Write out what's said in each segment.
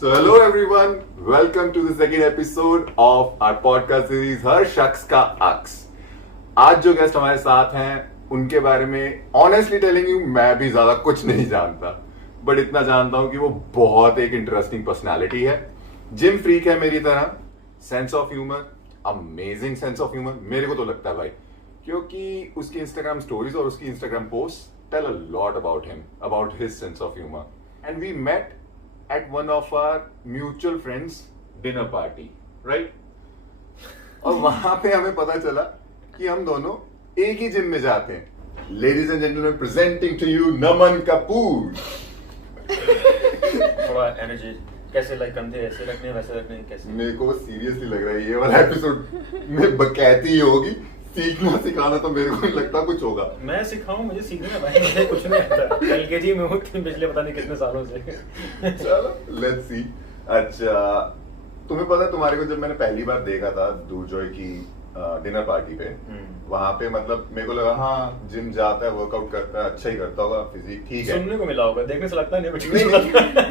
So hello everyone, welcome to the second episode of our podcast series हर शख्स का अक्स। आज जो गेस्ट हमारे साथ हैं उनके बारे में ऑनेस्टली टेलिंग यू मैं भी ज्यादा कुछ नहीं जानता, बट इतना जानता हूं कि वो बहुत एक इंटरेस्टिंग पर्सनालिटी है। जिम फ्रीक है मेरी तरह, sense of humour, amazing sense of humour मेरे को तो लगता है भाई, क्योंकि उसकी इंस्टाग्राम स्टोरीज और उसकी Instagram post tell a lot about him, about his sense of humour. And we met at one of our mutual friends dinner party, right? और वहां पे हमें पता चला कि हम दोनों एक ही जिम में जाते हैं। Ladies and gentlemen, presenting to you Naman Kapoor। थोड़ा एनर्जी कैसे लाइक कंधे ऐसे रखने वैसे रखने कैसे? मेरे को सीरियसली लग रहा है ये वाला एपिसोड में बकैती होगी। सीखना सिखाना तो मेरे को नहीं लगता कुछ होगा। मैं सिखाऊं, मुझे सीखने में भाई मुझे कुछ नहीं आता। एलकेजी में हूँ पिछले पता नहीं कितने सालों से। चलो लेट्स सी। अच्छा, तुम्हें पता है तुम्हारे को जब मैंने पहली बार देखा था दुर्जॉय की डिनर पार्टी पे, वहां पे मतलब मेरे को लगा हाँ जिम जाता है, वर्कआउट करता है, अच्छा ही करता होगा, फिजिक ठीक है। सुनने को मिला होगा, देखने से लगता नहीं।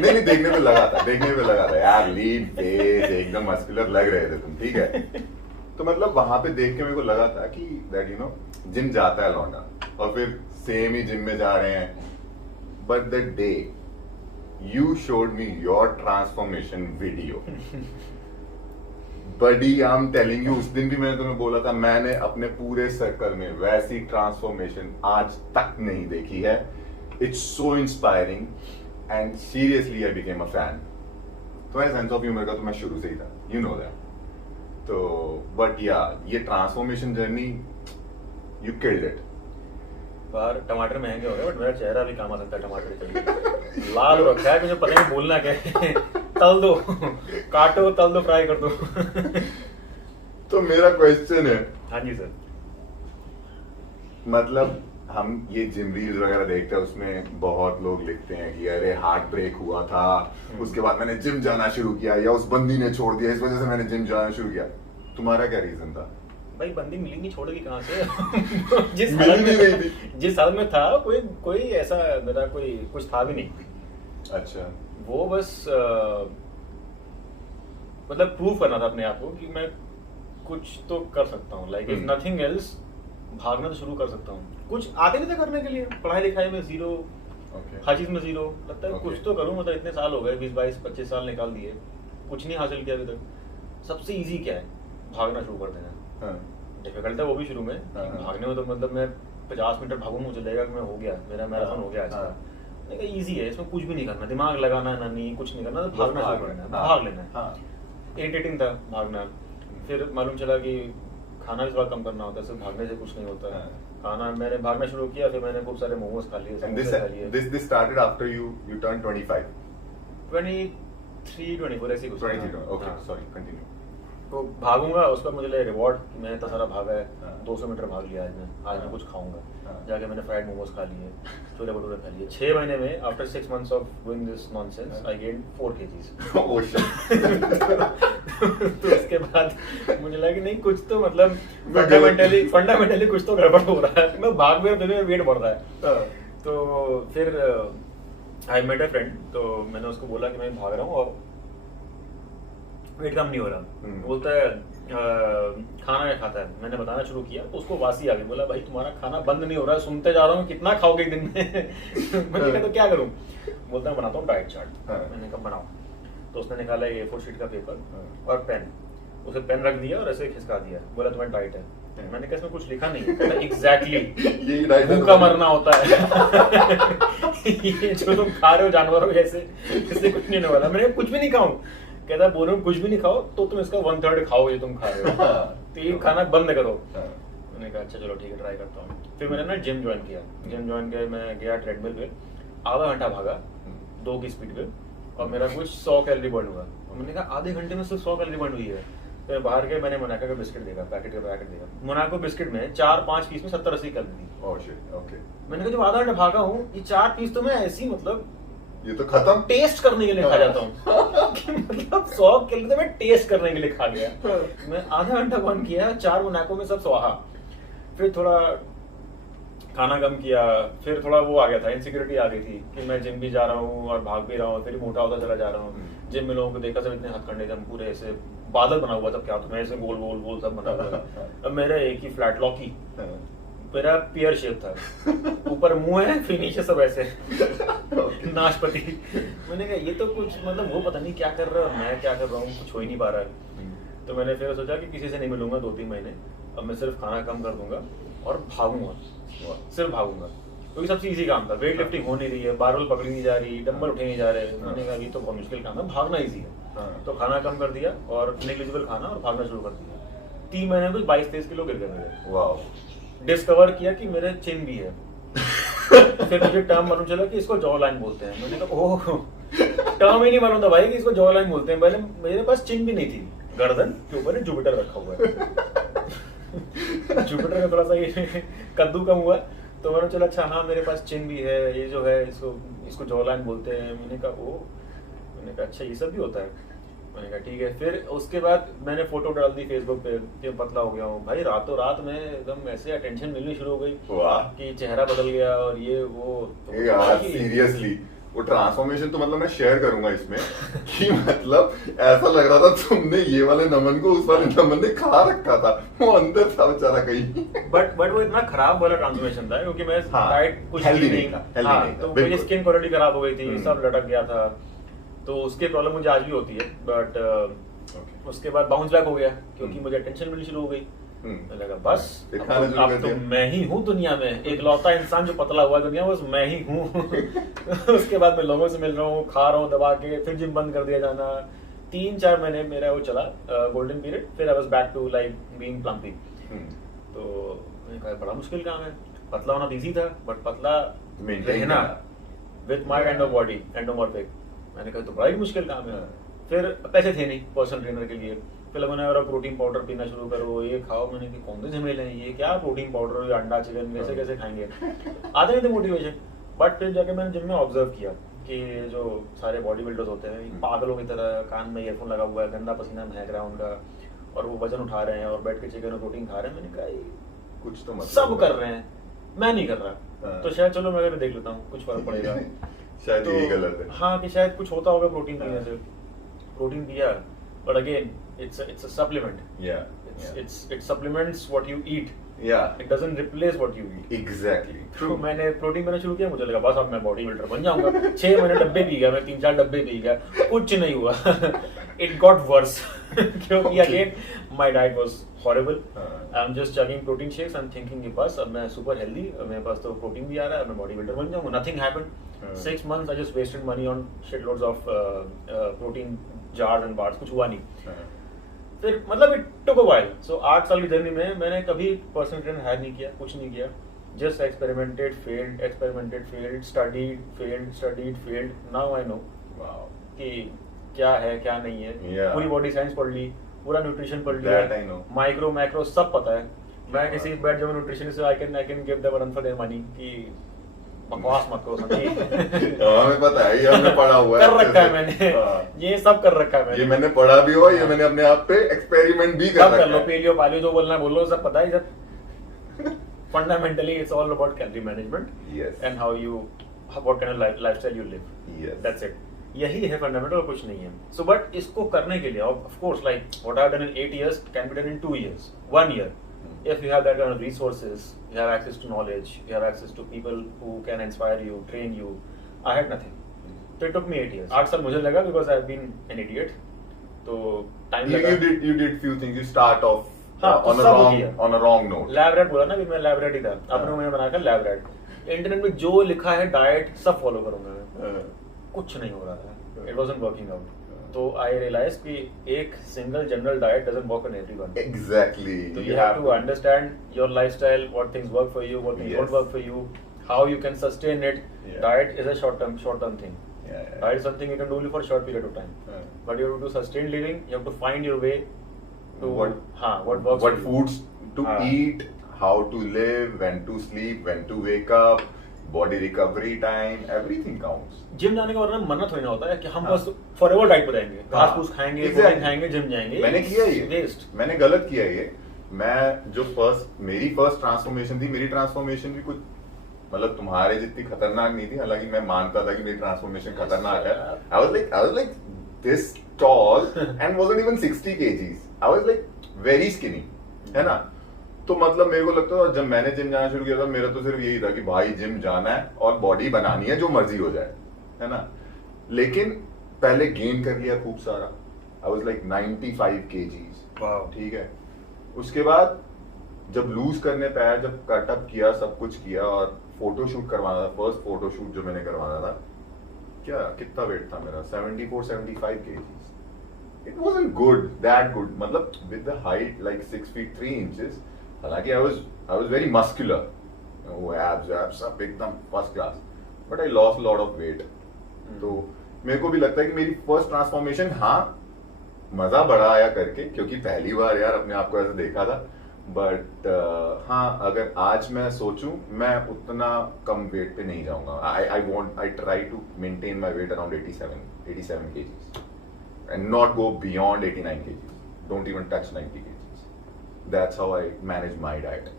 नहीं देखने में लगा था यार, लीन फेस एकदम मस्कुलर लग रहे थे तुम, ठीक है। तो मतलब वहां पे देख के मेरे को लगा था कि दैट यू नो जिम जाता है लौंडा, और फिर सेम ही जिम में जा रहे हैं। But the day you showed me your transformation video, buddy I am telling you, उस दिन भी मैंने तुम्हें बोला था मैंने अपने पूरे सर्कल में वैसी ट्रांसफॉर्मेशन आज तक नहीं देखी है। It's so inspiring and seriously I became a fan. तुम्हारे सेंस ऑफ ह्यूमर का तो मैं शुरू से ही था, यू नो दैट। तो बट या ये transformation journey you killed it. बाहर टमाटर महंगे हो गए बट मेरा चेहरा भी काम आ सकता है टमाटर के। लाल रखा है, मुझे पता नहीं बोलना क्या है। तल दो, काटो, तल दो, फ्राई कर दो। तो मेरा क्वेश्चन है, हाँ जी सर, मतलब हम ये जिम रील्स वगैरह देखते हैं, उसमें बहुत लोग लिखते हैं कि अरे हार्ट ब्रेक हुआ था, उसके बाद मैंने जिम जाना शुरू किया, या उस बंदी ने छोड़ दिया, इस वजह से मैंने जिम जाना शुरू किया। तुम्हारा क्या रीजन था? भाई बंदी मिलेंगी, छोड़ेगी कहाँ से? जिस हाल में था कोई ऐसा मेरा कोई कुछ था भी नहीं। अच्छा, वो बस मतलब प्रूव करना था अपने आप को कि मैं कुछ तो कर सकता हूँ। लाइक इफ नथिंग एल्स, भागना तो शुरू कर सकता हूँ। कुछ आते नहीं था करने के लिए, पढ़ाई लिखाई में जीरो, हर चीज में जीरो। लगता है कुछ तो करूँ, मतलब इतने साल हो गए, 20 22 25 साल निकाल दिए, कुछ नहीं हासिल किया अभी तक। सबसे इजी क्या है? भागना शुरू कर देना। डिफिकल्ट है वो भी शुरू में। भागने में तो मतलब मैं 50 मीटर भागूं, मुझे लगेगा कि मैं हो गया, मेरा मैराथन हो गया आज का। लेकिन इजी है, इसमें कुछ भी नहीं करना, दिमाग लगाना है ना, नहीं कुछ नहीं करना, तो भागना शुरू करना है, भाग लेना है। इरिटेटिंग था भागना। फिर मालूम चला कि खाना भी थोड़ा कम करना होता है, सिर्फ भागने से कुछ नहीं होता है। खाना मैंने भागना शुरू किया, फिर मैंने खूब सारे मोमोज खा लिए, समोसे खा लिए। This started after you turned 25. 23 24 ऐसी कुछ। 23, okay, sorry, continue. तो भागूंगा, उस पर मुझे लगे रिवॉर्ड, मैं इतना सारा भागा है, 200 मीटर भाग लिया आज मैं कुछ खाऊंगा। जाके मैंने फ्राइड मोमोज खा लिए, छोले भटूरे खा लिए। 6 महीने में after 6 months of doing this nonsense I gain 4 kgs। Oh shit. तो उसके बाद मुझे लगा कि नहीं, कुछ तो मतलब फंडामेंटली कुछ तो गड़बड़ हो रहा है। मैं भाग में मेरा वेट बढ़ रहा है। तो फिर आई मेट अ फ्रेंड, तो मैंने उसको बोला कि मैं भाग रहा हूँ और वेट कम नहीं हो रहा। बोलता है खाना क्या खाता है? मैंने बताना शुरू किया तो उसको वासी आ गई। बोला भाई तुम्हारा खाना बंद नहीं हो रहा है, सुनते जा रहा हूँ, कितना खाओगे एक दिन में? मैंने कहा तो क्या करूँ? बोलता है बनाता हूँ डाइट चार्ट। मैंने कहा बनाओ। तो उसने निकाला A4 शीट का पेपर और पेन, उसे पेन रख दिया और ऐसे खिसका दिया। बोला तुम्हारी डाइट है। मैंने कहा इसमें कुछ लिखा नहीं है। एग्जैक्टली भूखा मरना होता है। ये जो तुम खा रहे हो जानवरों जैसे, इससे कुछ नहीं होने वाला। मैंने कुछ भी नहीं खाऊं। कहता बोलो कुछ भी नहीं खाओ तो तुम इसका 1/3 खाओ ये तुम खा रहे हो। तो ये खाना बंद करो। मैंने कहा अच्छा चलो ठीक है, ट्राई करता हूँ। फिर मैंने ना जिम ज्वाइन किया। जिम ज्वाइन किया, मैं गया ट्रेडमिल पे, आधा घंटा भागा 2 की स्पीड पे, और मेरा कुछ 100 कैलोरी बर्न हुआ। मैंने कहा आधे घंटे में सिर्फ 100 कैलोरी बर्न हुई है। फिर बाहर गए, मैंने मोनाको का बिस्किट देखा, पैकेट देखा। मोनाको बिस्किट में 4-5 पीस में 70-80 कैलोरी थी। Oh shit, okay. मैंने कहा जब आधा घंटा भागा हूँ, ये 4 पीस तो मैं ऐसी मतलब ये तो खत्म टेस्ट करने के लिए खा जाता हूँ। मतलब 100 कैलोरी तो मैं टेस्ट करने के लिए खा गया। मैं आधा घंटा बंद किया, 4 मोनाको में सब स्वाहा। फिर थोड़ा खाना कम किया, फिर थोड़ा वो आ गया था, इनसिक्योरिटी आ गई थी कि मैं जिम भी जा रहा हूँ और भाग भी रहा हूँ, फिर मोटा होता चला जा रहा हूँ। जिम में लोगों को देखा सब इतने हथकंडे थे, हम पूरे ऐसे बादल बना हुआ था, क्या मैं ऐसे गोल गोल गोल सब बना हुआ था। अब मेरा एक ही फ्लैट लॉकी, मेरा पियर शेप था, ऊपर मुंह है, फिर नीचे सब ऐसे नाशपति। मैंने कहा ये तो कुछ मतलब वो पता नहीं क्या कर रहा है, मैं क्या कर रहा हूँ, कुछ हो ही नहीं पा रहा है। तो मैंने फिर सोचा कि किसी से नहीं मिलूंगा 2-3 महीने, अब मैं सिर्फ खाना कम कर दूंगा और भागूंगा, सिर्फ भागूंगा, क्योंकि सबसे इजी काम था। वेट लिफ्टिंग हो नहीं रही है, बारबल पकड़ी नहीं जा रही, डंबल उठे नहीं जा रहे। मैंने कहा ये तो बहुत मुश्किल काम है, भागना इजी है। तो खाना कम कर दिया और नेग्लिजिबल खाना और भागना शुरू कर दिया। 3 महीने में कुछ 22-23 किलो गिर गए मेरे। वाओ। डिस्कवर किया कि मेरे चिन भी है। फिर मुझे टर्म मालूम चला कि इसको जॉ लाइन बोलते हैं। मैंने कहा ओह, टर्म ही नहीं मालूम था भाई कि इसको जॉ लाइन बोलते हैं। पहले मेरे पास चिन भी नहीं थी, गर्दन के ऊपर जुपिटर रखा हुआ है। जुपिटर का थोड़ा सा ये कद्दू कम हुआ, तो मैंने चला अच्छा हाँ मेरे पास चिन भी है, ये जो है इसको जॉ लाइन बोलते हैं। मैंने कहा अच्छा ये सब भी होता है। मैंने कहा ठीक है। फिर उसके बाद मैंने फोटो डाल दी फेसबुक पे कि पतला हो गया हूँ। भाई रातों रात में एकदम ऐसे अटेंशन मिलनी शुरू हो गई कि चेहरा बदल गया और ये वो। तो यार सीरियसली वो ट्रांसफॉर्मेशन तो मतलब मैं शेयर करूंगा इसमें कि मतलब ऐसा लग रहा था तुमने ये वाले नमन को उस वाले नमन ने खा रखा था, वो अंदर था बेचारा कहीं। बट वो इतना खराब वाला ट्रांसफॉर्मेशन था क्योंकि मैं डाइट कुछ हेल्दी नहीं था, तो मेरी स्किन क्वालिटी खराब हो गई थी, सब लटक गया था। तो उसकी प्रॉब्लम मुझे आज भी होती है, बट उसके बाद बाउंस बैक हो गया क्योंकि मुझे टेंशन मिलनी शुरू हो गई। मुझे लगा बस अब तो मैं ही हूँ दुनिया में, एक लौता इंसान जो पतला हुआ दुनिया में, बस मैं ही हूँ। उसके बाद मैं लोगों से मिल रहा हूँ, खा रहा हूँ दबा के, फिर जिम बंद कर दिया जाना। 3-4 महीने मेरा वो चला गोल्डन पीरियड, फिर I was back to like being plumpy. तो मैंने कहा बड़ा मुश्किल काम है, पतला होना इजी था बट पतला रहना with my kind of body endomorphic, मैंने कहा तो बड़ा ही मुश्किल काम है। फिर पैसे थे नहीं पर्सनल ट्रेनर के लिए, फिर मैंने और प्रोटीन पाउडर पीना शुरू करो, ये खाओ। मैंने कहा कौन से झमेले हैं ये, क्या प्रोटीन पाउडर, अंडा चिकन कैसे कैसे खाएंगे, आते नहीं थे मोटिवेशन। बट फिर जाके मैंने जिम में ऑब्जर्व किया कि जो सारे बॉडी बिल्डर्स होते हैं पागलों की तरह कान में ईयरफोन लगा हुआ है, गंदा पसीना महक रहा है उनका, और वो वजन उठा रहे हैं और बैठ के चिकन और प्रोटीन खा रहे हैं। मैंने कहा कुछ तो मतलब सब कर रहे हैं, मैं नहीं कर रहा, तो शायद चलो मैं देख लेता हूँ, कुछ फर्क पड़ेगा। शायद तो यही गलत है। हाँ कि शायद कुछ होता होगा प्रोटीन पीने से। प्रोटीन पिया, but again it's a supplement. It supplements what you eat. It doesn't replace what you eat. Exactly. तो मैंने प्रोटीन पीना शुरू किया, मुझे लगा बस अब मैं बॉडी बिल्डर बन जाऊंगा। 6 महीने डब्बे पी गया मैं, 3-4 डब्बे पी गया, कुछ नहीं हुआ। It got worse क्योंकि again my diet was horrible. I'm just chugging protein shakes and thinking कि बस अब मैं super healthy, मेरे पास तो प्रोटीन भी आ रहा है, मैं बॉडी बिल्डर बन जाऊंगा। Nothing happened. 6 months I just wasted money on shitloads of protein jars and bars, कुछ हुआ नहीं। फिर मतलब इट टुक अ व्हाइल। सो 8 साल की जर्नी में मैंने कभी पर्सनल ट्रेनर हायर नहीं किया, कुछ नहीं किया, just experimented failed, studied. Now I know कि क्या है क्या नहीं है। पूरी बॉडी साइंस पढ़ ली, पूरा न्यूट्रिशन पढ़ लिया, माइक्रो मैक्रो सब पता है। मैं किसी बैठ जाऊँ न्यूट्रिशनिस्ट से, I can give them run for their money कि बकवास मत करो समझी। हमें पता है, ये हमने पढ़ा हुआ है, कर रखा है मैंने, ये सब कर रखा है मैंने, ये मैंने पढ़ा भी हुआ, ये मैंने अपने आप पे एक्सपेरिमेंट भी कर रखा है। कर लो, पेलियो पालियो जो बोलना है बोलो, सब पता है सब। Fundamentally it's all about calorie management and how you what kind of lifestyle you live, that's it. यही है फंडामेंटल, कुछ नहीं है। सो बट इसको करने के लिए of course like what I have done in 8 years can be done in 2 years, 1 year. If you have that kind of resources, you have access to knowledge, you have access to people who can inspire you, train you. I had nothing. So it took me 8 years. 8 साल मुझे लगा because I've been an idiot. तो time लगा. You did few things. You start off on a wrong note. Lab rat बोला ना कि मैं lab rat ही था. अपने मैंने बनाकर lab rat. इंटरनेट में जो लिखा है डाइट सब फॉलो करूंगा मैं. कुछ नहीं हो रहा था. It wasn't working out. तो I realized कि एक single general diet doesn't work on everyone. Exactly. So you have to understand your lifestyle, what things work for you, what things don't work for you, how you can sustain it. Diet is a short term thing. Diet is something you can do only for a short period of time. But you have to sustain living. You have to find your way to what works. What foods to eat, how to live, when to sleep, when to wake up. Body recovery time, everything counts. Gym जाने का वरना मन्नत थोड़ी ना होता है कि हम बस फॉरएवर डाइट पे रहेंगे, घास फूस खाएंगे, प्रोटीन खाएंगे, जिम जाएंगे। मैंने किया ये वेस्ट, मैंने गलत किया ये। मैं जो मेरी फर्स्ट ट्रांसफॉर्मेशन थी, मेरी ट्रांसफॉर्मेशन भी कुछ मतलब तुम्हारे जितनी खतरनाक नहीं थी, हालांकि मैं मानता था कि मेरी ट्रांसफॉर्मेशन खतरनाक है। I was like this tall and wasn't even 60 kgs. I was like very skinny, है ना? तो मतलब मेरे को लगता था जब मैंने जिम जाना शुरू किया था, मेरा तो सिर्फ यही था कि भाई जिम जाना है और बॉडी बनानी है, जो मर्जी हो जाए, है ना? लेकिन पहले गेन कर लिया खूब सारा। I was like 95 kgs. Wow. ठीक है। उसके बाद जब लूज करने पे आया, जब कटअप किया, सब कुछ किया और फोटोशूट करवाना था, फर्स्ट फोटोशूट जो मैंने करवाना था, क्या कितना वेट था मेरा? 74-75 kgs. It wasn't good, that good. मतलब with the height like 6 feet 3 inches, हालांकि I was very muscular, abs सब एकदम first class, but I lost a lot of weight. तो मेरे को भी लगता है कि मेरी फर्स्ट ट्रांसफॉर्मेशन, हाँ मजा बड़ा आया करके, क्योंकि पहली बार यार अपने आप को ऐसे देखा था, बट हाँ अगर आज मैं सोचूं, मैं उतना कम वेट पे नहीं जाऊंगा। I try to maintain my weight around 87 kgs and not go beyond 89 kgs. Don't even touch 90 kgs. That's how I manage my diet.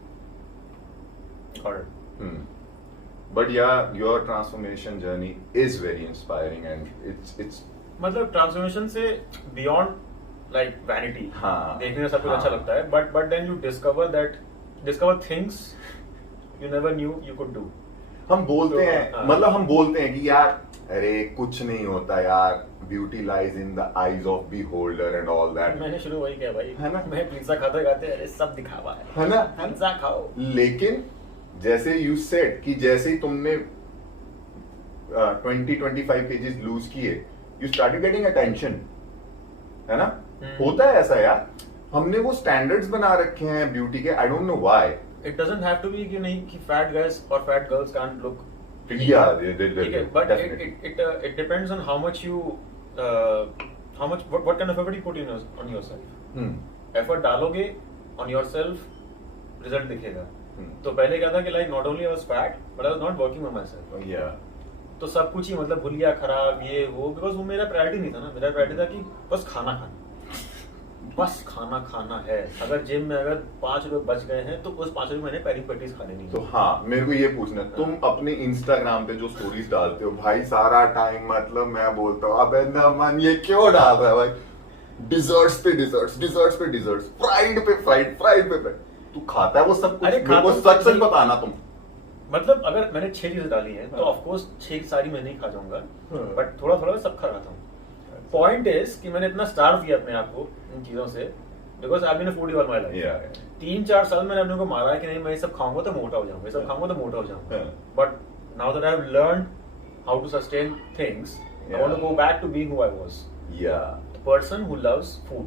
Got it. But yeah, your transformation journey is very inspiring and it's मतलब transformation से beyond like vanity, हाँ, देखने में सब कुछ हाँ, अच्छा लगता है, but then you discover things you never knew you could do. हम बोलते तो, हैं, हाँ। मतलब हम बोलते हैं कि यार अरे कुछ नहीं होता यार, beauty lies in the eyes of beholder and all that. मैंने शुरू वही किया भाई, है ना? मैं पिज्जा खाते खाते अरे सब दिखावा है ना? पिज्जा खाओ। लेकिन जैसे यू सेड कि जैसे ही तुमने 20-25 kgs लूज किए, यू स्टार्टेड गेटिंग अटेंशन, है ना? होता है ऐसा यार, हमने वो स्टैंडर्ड्स बना रखे हैं ब्यूटी के, I don't know why. It doesn't have to be कि नहीं कि फैट गाइस और fat girls can't look, Yeah, ठीक है, but definitely. it depends on how much you what kind of effort you put in on yourself. Effort डालोगे on yourself, result दिखेगा। तो पहले क्या था कि like not only I was fat but I was not working on my self. Yeah. तो सब कुछ ही मतलब भूल गया, खराब ये वो, बिकॉज वो मेरा प्रायोरिटी नहीं था ना। मेरा प्रायोरिटी था कि बस खाना खाना, बस खाना खाना है। अगर जिम में अगर 5 रुपए बच गए हैं तो उस 5 रुपए मैंने पैरी पैटीज खा लेनी है। तो हाँ, मेरे को ये पूछना है, तुम अपने इंस्टाग्राम पे जो स्टोरीज डालते हो भाई, सारा टाइम मतलब मैं बोलता हूँ अबे नमन ये क्यों डाल रहा है भाई, डिजर्ट्स पे डिजर्ट्स, फ्राइड पे फ्राइड, तू खाता है वो सब कुछ? अरे मेरे को खाता हूँ, सच बताना तुम। मतलब अगर मैंने 6 चीजें डाली हैं तो ऑफ कोर्स 6 सारी मैं नहीं खा जाऊंगा, बट थोड़ा थोड़ा सब खा खाता हूँ। पॉइंट इज कि मैंने इतना स्टार्व किया अपने आप को इन चीजों से, because I been a foodie all my life. 3-4 साल मैंने अपने को मारा है कि नहीं मैं ये सब खाऊंगा तो मोटा हो जाऊंगा, ये सब खाऊंगा तो मोटा हो जाऊंगा। But now that I have learned how to sustain things, I want to go back to being who I was. The person who loves food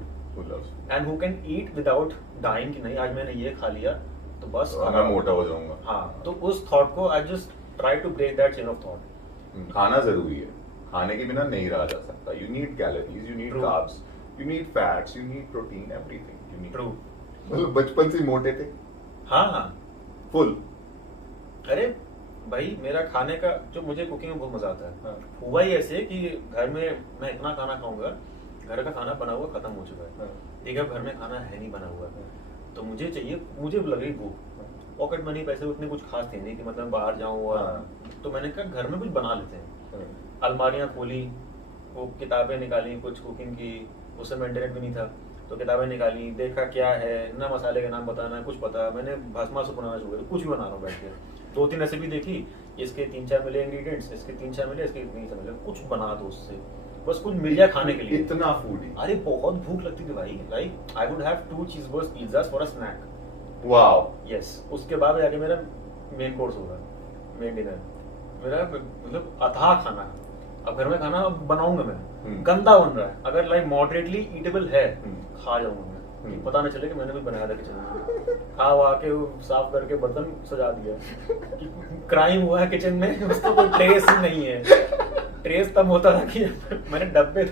and who can eat without dying कि नहीं आज मैंने ये खा लिया तो बस मैं मोटा हो जाऊंगा। हाँ, तो उस थॉट को I just try to break that chain of thought. खाना जरूरी है, खाने के बिना नहीं रहा जा सकता। You need calories, you need carbs, you need fats, you need protein, everything you need. True. मतलब बचपन से मोटे थे? हाँ फुल। अरे भाई मेरा खाने का जो मुझे कुकिंग में बहुत मजा आता है। हुआ ही ऐसे कि घर में मैं इतना खाना खाऊंगा, घर का खाना बना हुआ खत्म हो चुका है, ठीक है, घर में खाना है नहीं बना हुआ, तो मुझे चाहिए, मुझे लग रही भूख, पॉकेट मनी पैसे उतने कुछ खास थे नहीं कि मतलब बाहर जाऊं और तो मैंने कहा घर में कुछ बना लेते हैं। अलमारियां खोली, वो किताबें निकाली कुछ कुकिंग की, उस समय इंटरनेट भी नहीं था, तो किताबें निकाली, देखा क्या है ना, मसाले के नाम बताना कुछ पता, मैंने भस्मा से बनाना शुरू किया, कुछ भी बना रहा हूँ बैठ के। 2-3 रेसिपी देखी, इसके 3-4 मिले इंग्रेडिएंट्स, इसके 3-4 मिले, इसके 3 मिले, कुछ बना दो उससे, बस कुछ मिल जाए खाने के लिए। इतना फूडी? अरे बहुत भूख लगती थी भाई, like I would have 2 cheeseburgers pizzas for a snack. Wow. Yes, उसके बाद जाके मेरा मेन कोर्स होगा, मेन डिनर मेरा, मतलब अथाह खाना। अब घर में खाना बनाऊंगा मैं, गंदा बन रहा है, अगर लाइक मॉडरेटली ईटेबल है खा जाऊंगा मैं, पता नहीं चले कि मैंने कुछ बनाया था किचन में, खा वा के साफ करके बर्तन सजा दिया कि क्राइम हुआ है किचन में, उसका कोई ट्रेस ही नहीं है। ट्रेस तब होता था कि मैंने डब्बे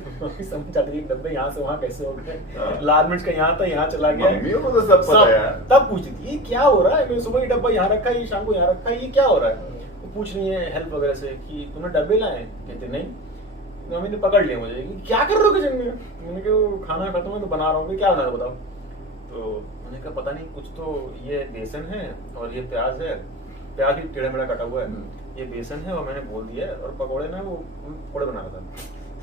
समझ आती थी, डब्बे यहाँ से वहाँ कैसे हो गए, लाल मिर्च का यहाँ था यहाँ चला गया, मम्मियों को तो सब पता है यार। तब पूछती थी ये क्या हो रहा है, मैंने सुबह ये डब्बा यहाँ रखा है, ये शाम को यहाँ रखा है, ये क्या हो रहा है। वो पूछ रही है हेल्प वगैरह से कि तुमने डब्बे लाए, कहते नहीं, मम्मी ने पकड़ लिया मुझे कि क्या कर रहे हो किचन में, मैंने कहा खाना खत्म है तो बना रहा हूँ, क्या बना रहा बताओ। तो मैंने कहा पता नहीं कुछ तो ये बेसन है और ये प्याज है प्याज भी टेढ़ा मेढ़ा कटा हुआ है, ये बेसन है और मैंने बोल दिया है, और पकौड़े ना वो पकौड़े बना रहा था।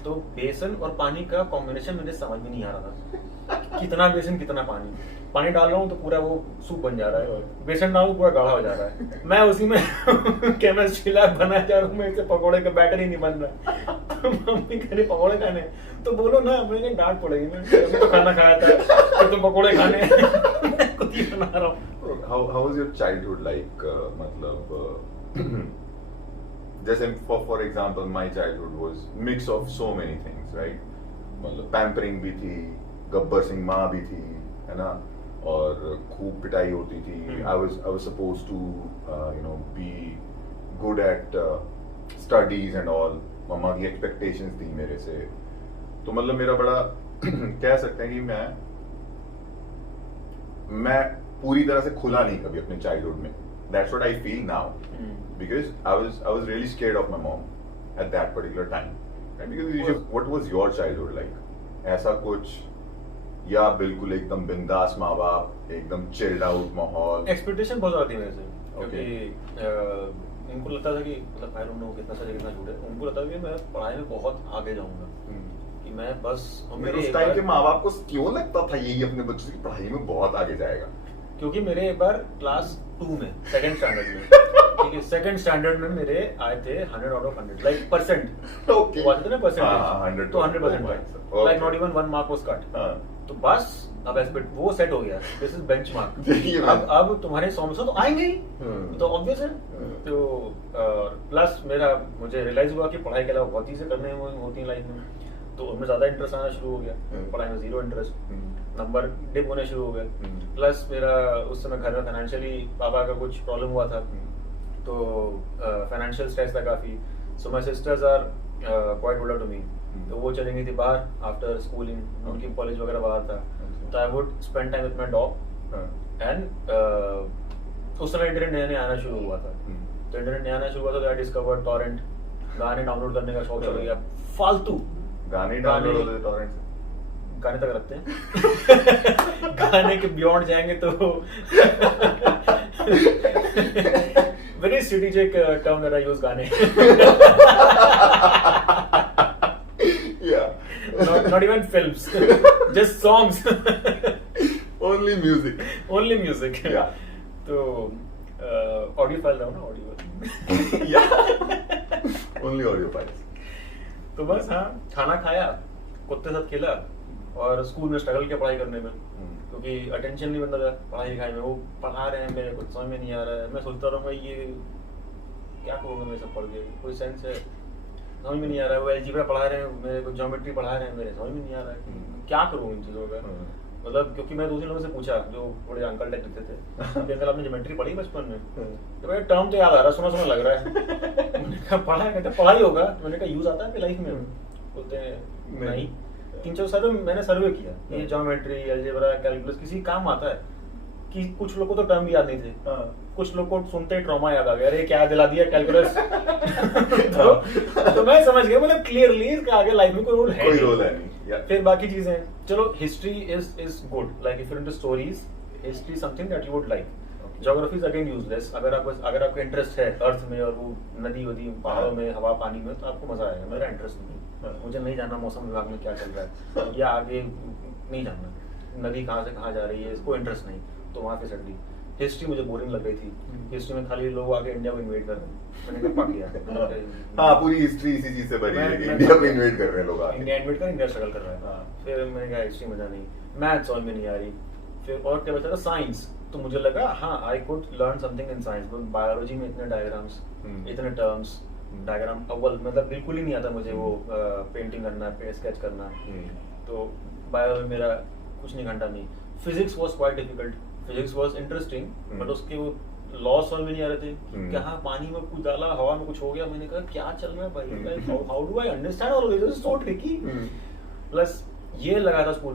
तो बेसन और पानी का कॉम्बिनेशन मुझे समझ में नहीं आ रहा था, कितना बेसन कितना पानी। पानी डाल रहा हूँ तो पूरा वो सूप बन जा रहा है, बेसन डालूं पूरा गाढ़ा हो जा रहा है। मैं उसी में केमिस्ट्री लैब बना जा रहा हूँ, मैं इसे पकौड़े का बैटर ही नहीं बन रहा। तो मम्मी कह रही पकौड़े खाने, तो बोलो ना, मुझे डांट पड़ेगी ना, अभी तो खाना खाया था तो तुम पकौड़े खाने। मैं खुद ही बना रहा हूँ। How was your childhood like? मतलब जैसे for example, my childhood was mix of so many things, right? मतलब पैम्परिंग भी थी, गब्बर सिंह माँ भी थी, है ना, और खूब पिटाई होती थी। I was supposed to be good at studies and all. मम्मा की expectations थी मेरे से, तो मतलब मेरा बड़ा कह सकते हैं कि मैं पूरी तरह से खुला नहीं कभी अपने चाइल्डहुड में। That's what I feel now, because I was really scared of my mom at that particular time. And because what was your childhood like? ऐसा कुछ, या बिल्कुल एकदम बिंदास माँ बाप, एकदम चिल्ड आउट माहौल? एक्सपेक्टेशन बहुत ज्यादा थी मेरे से, क्योंकि उनको लगता था कि मतलब आई डोंट नो कितना सही कितना झूठ है, उनको लगता था कि मैं पढ़ाई में बहुत आगे जाऊंगा, कि मैं बस मेरे उस टाइम के माँ बाप को क्यों लगता था यही अपने बच्चे की पढ़ाई में बहुत आगे जाएगा? क्योंकि मेरे एक बार क्लास 2 में सेकंड स्टैंडर्ड में, ठीक है, सेकंड स्टैंडर्ड में मेरे आए थे 100 out of 100, like percent. Okay, वो आते थे ना परसेंटेज, 100 तो 100% पाए, like not even 1 mark was cut. तो बस अब एस्पेक्ट वो सेट हो गया, दिस इज बेंचमार्क। अब तुम्हारे 100 में से तो आएंगे ही, तो ऑब्वियस है। तो प्लस मुझे रियलाइज हुआ कि पढ़ाई के अलावा बहुत चीजें करने होती हैं लाइफ में, तो उनमें ज्यादा इंटरेस्ट आना शुरू हो गया, पढ़ाई में जीरो इंटरेस्ट, नंबर डिप होने शुरू हो गए। प्लस मेरा उस समय घर में फाइनेंशियली पापा का कुछ प्रॉब्लम हुआ था, तो फाइनेंशियल स्ट्रेस था काफी। So my sisters are quite older to me, तो वो चली गई थी बाहर आफ्टर स्कूलिंग, उनकी कॉलेज वगैरह बाहर था, तो I would spend time with my dog. And उस समय इंटरनेट नया नया आना शुरू हुआ था, तो इंटरनेट नया आना शुरू हुआ था, तो आई डिस्कवर्ड टॉरेंट, गाने डाउनलोड करने का शौक चल गया, फालतू गाने डाउनलोड होते थे टॉरेंट से, गाने तक रखते हैं। गाने के बियॉन्ड जाएंगे तो very strategic term that I use, गाने। Not even films, just songs. Only music. Only music. Yeah. तो ऑडियो फाइल रहा हूँ ना, audio. Yeah. Only audio files. तो बस हाँ, खाना खाया, कुत्ते साथ खेला, और स्कूल में स्ट्रगल किया पढ़ाई करने में, क्योंकि अटेंशन नहीं बनता था पढ़ाई लिखाई में। वो पढ़ा रहे हैं, मेरे कुछ समझ में नहीं आ रहा है, मैं सोचता रहूँगा ये क्या करूँगा मैं सब पढ़ के, कोई सेंस है समझ में नहीं आ रहा है। वो अलजेब्रा पढ़ा रहे हैं, मेरे को ज्योमेट्री पढ़ा रहे हैं, मेरे समझ में नहीं आ रहा है, क्या करूँ इन चीज़ों का। मतलब क्योंकि मैं दूसरे लोगों से पूछा, जो बड़े अंकल टाइप दिखते थे, कि अंकल आपने ज्योमेट्री पढ़ी बचपन में? तो भाई टर्म तो याद आ रहा है, सुना सुना लग रहा है। मैंने कहा पढ़ा है, कहते पढ़ाई होगा। मैंने कहा यूज आता है आपकी लाइफ में? बोलते हैं नहीं। 3-4 सर्वे मैंने सर्वे किया, ये ज्योमेट्री, अलजेब्रा, कैलकुलस किसी काम आता है कि कुछ लोगों को तो टर्म भी याद नहीं थे, कुछ लोग को सुनते ही ट्रॉमा याद आ गया, अरे क्या दिला दिया कैलकुलस। तो मैं समझ गया, मतलब क्लियरली इसका आगे लाइफ में कोई रोल है नहीं। फिर बाकी चीजें, चलो history is good, like if you into stories, history something that you would like. Geography is again useless. अगर आपको इंटरेस्ट है अर्थ में और वो नदी वदी पहाड़ों में हवा पानी में, तो आपको मजा आएगा। मेरा इंटरेस्ट नहीं, मुझे नहीं जानना मौसम विभाग में क्या चल रहा है, या आगे नहीं जानना नदी कहाँ से कहाँ जा रही है, इसको इंटरेस्ट नहीं, तो वहाँ पे सट गई। हिस्ट्री मुझे बोरिंग लग रही थी, हिस्ट्री में खाली लोग आगे इंडिया को इन्वेट कर रहे हैं। मैंने कहा पक गया। हाँ, पूरी हिस्ट्री इसी चीज से भरी है कि इंडिया को इन्वेट कर रहे हैं लोग, इंडिया इन्वेट कर, इंडिया स्ट्रगल कर रहा है। फिर मैंने कहा हिस्ट्री मजा नहीं, मैथ्स समझ में नहीं आ रही। फिर और क्या बचा था, साइंस। तो मुझे लगा हाँ I could learn something in science. Biology में इतने डायग्राम्स, इतने टर्म्स, डायग्राम अव्वल मतलब बिल्कुल ही नहीं आता मुझे, वो पेंटिंग करना, स्केच करना। तो बायो में मेरा कुछ नहीं घंटा नहीं। Physics was quite difficult, physics was interesting, but उसके वो लॉ समझ में नहीं आ रहे थे। क्या पानी में कुछ डाला, हवा में कुछ हो गया, मैंने कहा क्या चल रहा है भाई, how do I understand all this, is so tricky. Plus ये लगा था स्कूल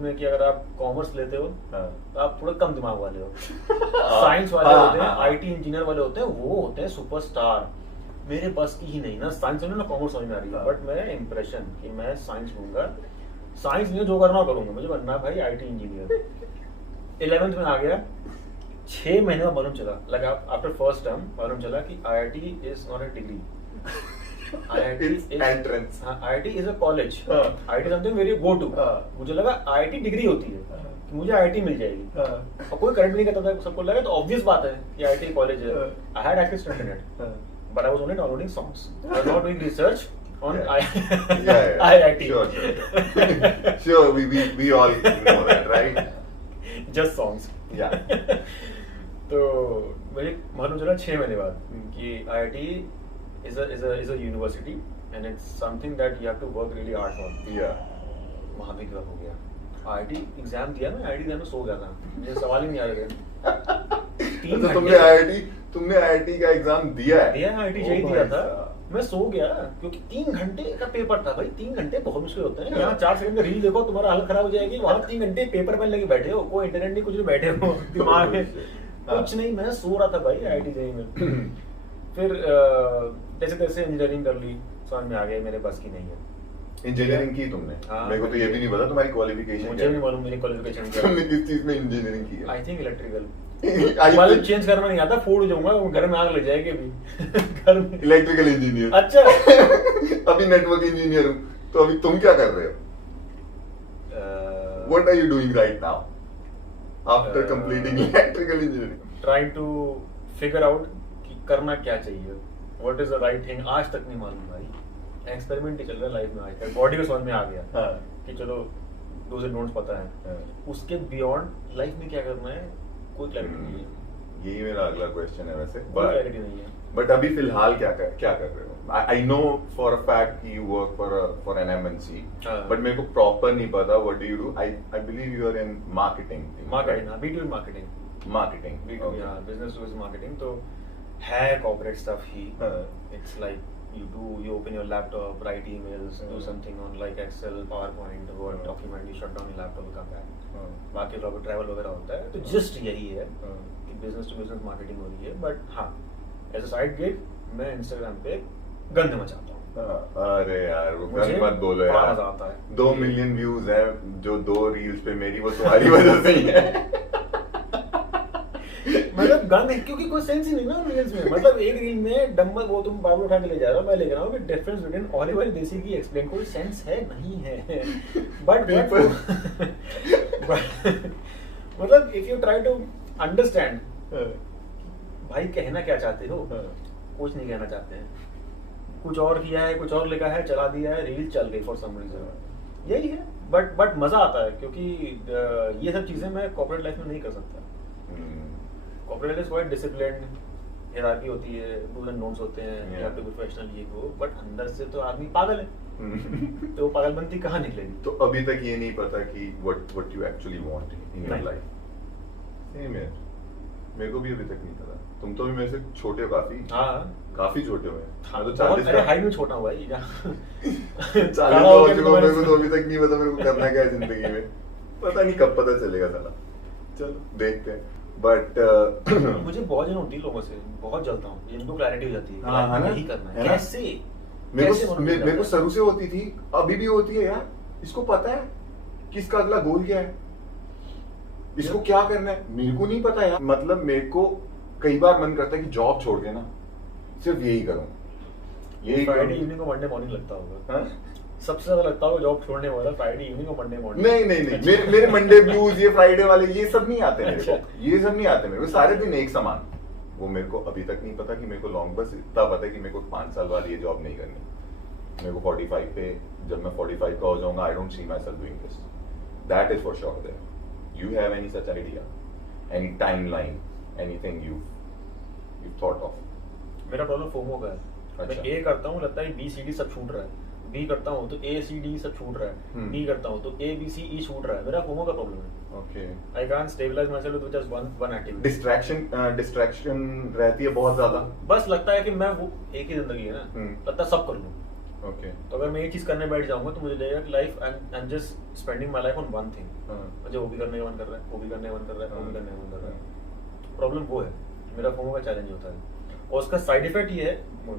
में कि अगर आप कॉमर्स लेते हो तो आप थोड़ा कम दिमाग वाले हो। साइंस वाले होते हैं, आईटी इंजीनियर वाले होते हैं, वो होते हैं सुपरस्टार। मेरे बस की ही नहीं ना साइंस समझ ना कॉमर्स समझ में आ रही है, बट मेरा इंप्रेशन कि मैं साइंस लूंगा, साइंस में जो करना करूंगा, मुझे बनना भाई आईटी इंजीनियर। 11th में आ गया, 6 महीने में मालूम चला, लाइक आफ्टर फर्स्ट टर्म मालूम चला कि IIT is not a degree, It's entrance. IIT is a college, हाँ। IIT something very go to. हाँ। मुझे लगा IIT डिग्री होती है हाँ। कि मुझे IIT मिल जाएगी, और कोई करंट नहीं करता था, सबको लगा तो ऑब्वियस बात है कि IIT कॉलेज है। हाँ। I had access to internet, but I was only downloading songs. I was not doing research on IIT. Sure, we all know that, right? Just songs. Yeah. तो मुझे मालूम चला 6 महीने बाद कि IIT is a university and it's something that you have to work really hard for. Yeah. वहाँ पे क्या हो गया, IIT एग्जाम दिया, मैं IIT एग्जाम में सो गया था, मुझे सवाल ही नहीं आ रहे थे। तो तुमने IIT का एग्जाम दिया है? दिया IIT Oh जेई my दिया था, God. मैं सो गया क्योंकि 3 घंटे का पेपर था भाई। 3 घंटे बहुत मुश्किल होते हैं, हाँ। यहाँ 4 सेकंड का रील देखो तुम्हारा हालत खराब हो जाएगी, वहाँ 3 घंटे पेपर पेन लेके बैठे हो, कोई इंटरनेट नहीं, कुछ नहीं, बैठे हो दिमाग में कुछ नहीं। मैं सो रहा था भाई IIT जेई में। फिर जैसे तैसे इंजीनियरिंग कर ली, समझ में आ गया मेरे बस की नहीं है। इंजीनियरिंग की तुमने? हाँ। मेरे को तो ये भी नहीं पता तुम्हारी क्वालिफिकेशन मुझे नहीं मालूम मेरी क्वालिफिकेशन क्या तुमने किस चीज में इंजीनियरिंग की है? I think electrical. I मतलब think- चेंज करना नहीं आता, फूड हो जाऊंगा, घर में आग लग जाएगी अभी घर में। Electrical engineer. अच्छा। अभी नेटवर्क इंजीनियर हूँ, तो अभी तुम क्या कर रहे हो? What are you doing right now after completing electrical engineering? Trying to figure out कि करना क्या चाहिए, what is the right thing, आज तक नहीं मालूम भाई। एक्सपेरिमेंट ही चल रहा है लाइफ में आज तक, बॉडी को समझ में आ गया हाँ। कि चलो डूज एंड डोंट्स पता है, हाँ। उसके बियॉन्ड लाइफ में क्या करना है कोई क्लैरिटी नहीं है, यही मेरा अगला क्वेश्चन है वैसे। कोई क्लैरिटी नहीं है। बट अभी फिलहाल क्या कर रहे हो? I know for a fact कि you work for an MNC, हाँ। बट मेरे को प्रॉपर नहीं पता what do you do. I believe you are in marketing. Marketing, हाँ, B2B मार्केटिंग, मार्केटिंग, B2B, हाँ, बिजनेस टू मार्केटिंग। तो है कॉर्पोरेट स्टफ ही, हाँ। It's like you open your laptop, write emails, do something on like Excel, PowerPoint, Word document, you shut down your laptop, come back. बाकी लोग travel वगैरह होता है, तो जस्ट यही है कि बिजनेस टू बिजनेस मार्केटिंग हो रही है। बट हाँ, एज अ साइड गिग मैं इंस्टाग्राम पे गंद मचाता हूँ। अरे यार वो मुझे गन मत बोलो बड़ा यार। मजा आता है। 2 मिलियन व्यूज है जो 2 रील्स पे मेरी, वो तुम्हारी वजह से ही है। मतलब गन है क्योंकि कोई सेंस ही नहीं ना रील्स में। मतलब एक रील में डंबल वो तुम बाबू उठा के ले जा रहे हो, मैं लेकर आऊँ कि डिफरेंस बिटवीन ऑलिव ऑयल देसी की एक्सप्लेन, कोई सेंस है नहीं है। बट मतलब if you try to understand भाई कहना क्या चाहते हो, कुछ नहीं कहना चाहते हैं, कुछ और किया है, कुछ और लिखा है, चला दिया है, रील चल गई फॉर सम रीजन, यही है। बट मजा आता है क्योंकि ये सब चीजें मैं कॉर्पोरेट लाइफ में नहीं कर सकता। Corporate is quite disciplined, hierarchy होती है, डूज एंड डोंट्स होते हैं, you have to be professional, ये वो, बट अंदर से तो आदमी पागल है। तो पागलपंती कहाँ निकलेगी? तो अभी तक ये नहीं पता कि what you actually want in your नहीं। life। सेम है, मेरे को भी अभी तक नहीं पता। तुम तो भी मेरे से छोटे हो काफी। हाँ, काफी छोटे हो। मैं तो बहुत, 40 अरे का हाइट में छोटा हुआ है 40 का हो चुका हूं, मेरे को तो अभी तक नहीं पता मेरे को करना क्या है जिंदगी में। पता नहीं कब पता चलेगा साला। चलो देखते हैं। बट मुझे बहुत जन होती है लोगों से, बहुत जलता हूँ, इनको क्लैरिटी हो जाती है कि हाँ, लाइफ में है ना? यही करना है है। ना? कैसे मेरे को शुरू से होती थी, अभी भी होती है यार। इसको पता है कि इसका अगला गोल क्या है, इसको क्या करना है, मेरे को नहीं पता यार। मतलब मेरे को कई बार मन करता है कि जॉब छोड़ के ना सिर्फ यही करूं, यही फ्राइडे करूं। इवनिंग को मंडे मॉर्निंग लगता होगा। हाँ? सबसे ज्यादा लगता होगा जॉब छोड़ने वाला फ्राइडे इवनिंग को मंडे मॉर्निंग। नहीं मेरे मंडे ब्लूज, ये फ्राइडे वाले, ये सब नहीं आते मेरे अच्छा। को, ये सब नहीं आते मेरे को। सारे दिन एक समान। वो मेरे को अभी तक नहीं पता कि मेरे को लॉन्ग, बस इतना पता है कि मेरे को 5 साल बाद ये जॉब नहीं करनी। मेरे को 45 पे, जब मैं 45 का हो जाऊंगा, I don't see my self doing this, that is for sure there. You have any such idea, any timeline, anything you thought of? मेरा प्रॉब्लम फोमो का है। मैं अच्छा। ए करता हूँ, लगता है बी सी डी सब छूट रहा है, बी करता हूँ तो ए सी डी सब छूट रहा है, डी करता हूँ तो ए बी सी ई छूट रहा है। मेरा फोमो का प्रॉब्लम है। Okay. I can't stabilise my self with just one activity. Distraction रहती है बहुत ज्यादा। बस लगता है कि मैं वो एक ही जिंदगी है ना, लगता है सब कर लूँ। ओके। तो अगर मैं ये चीज करने बैठ जाऊंगा तो मुझे लगेगा कि life I am just spending my life on one thing. मुझे वो भी करने का मन कर रहा है, वो भी करने का मन कर रहा है, वो भी करने का मन कर रहा है। प्रॉब्लम वो है, मेरा फोमो का चैलेंज होता है। और उसका साइड इफेक्ट ये है,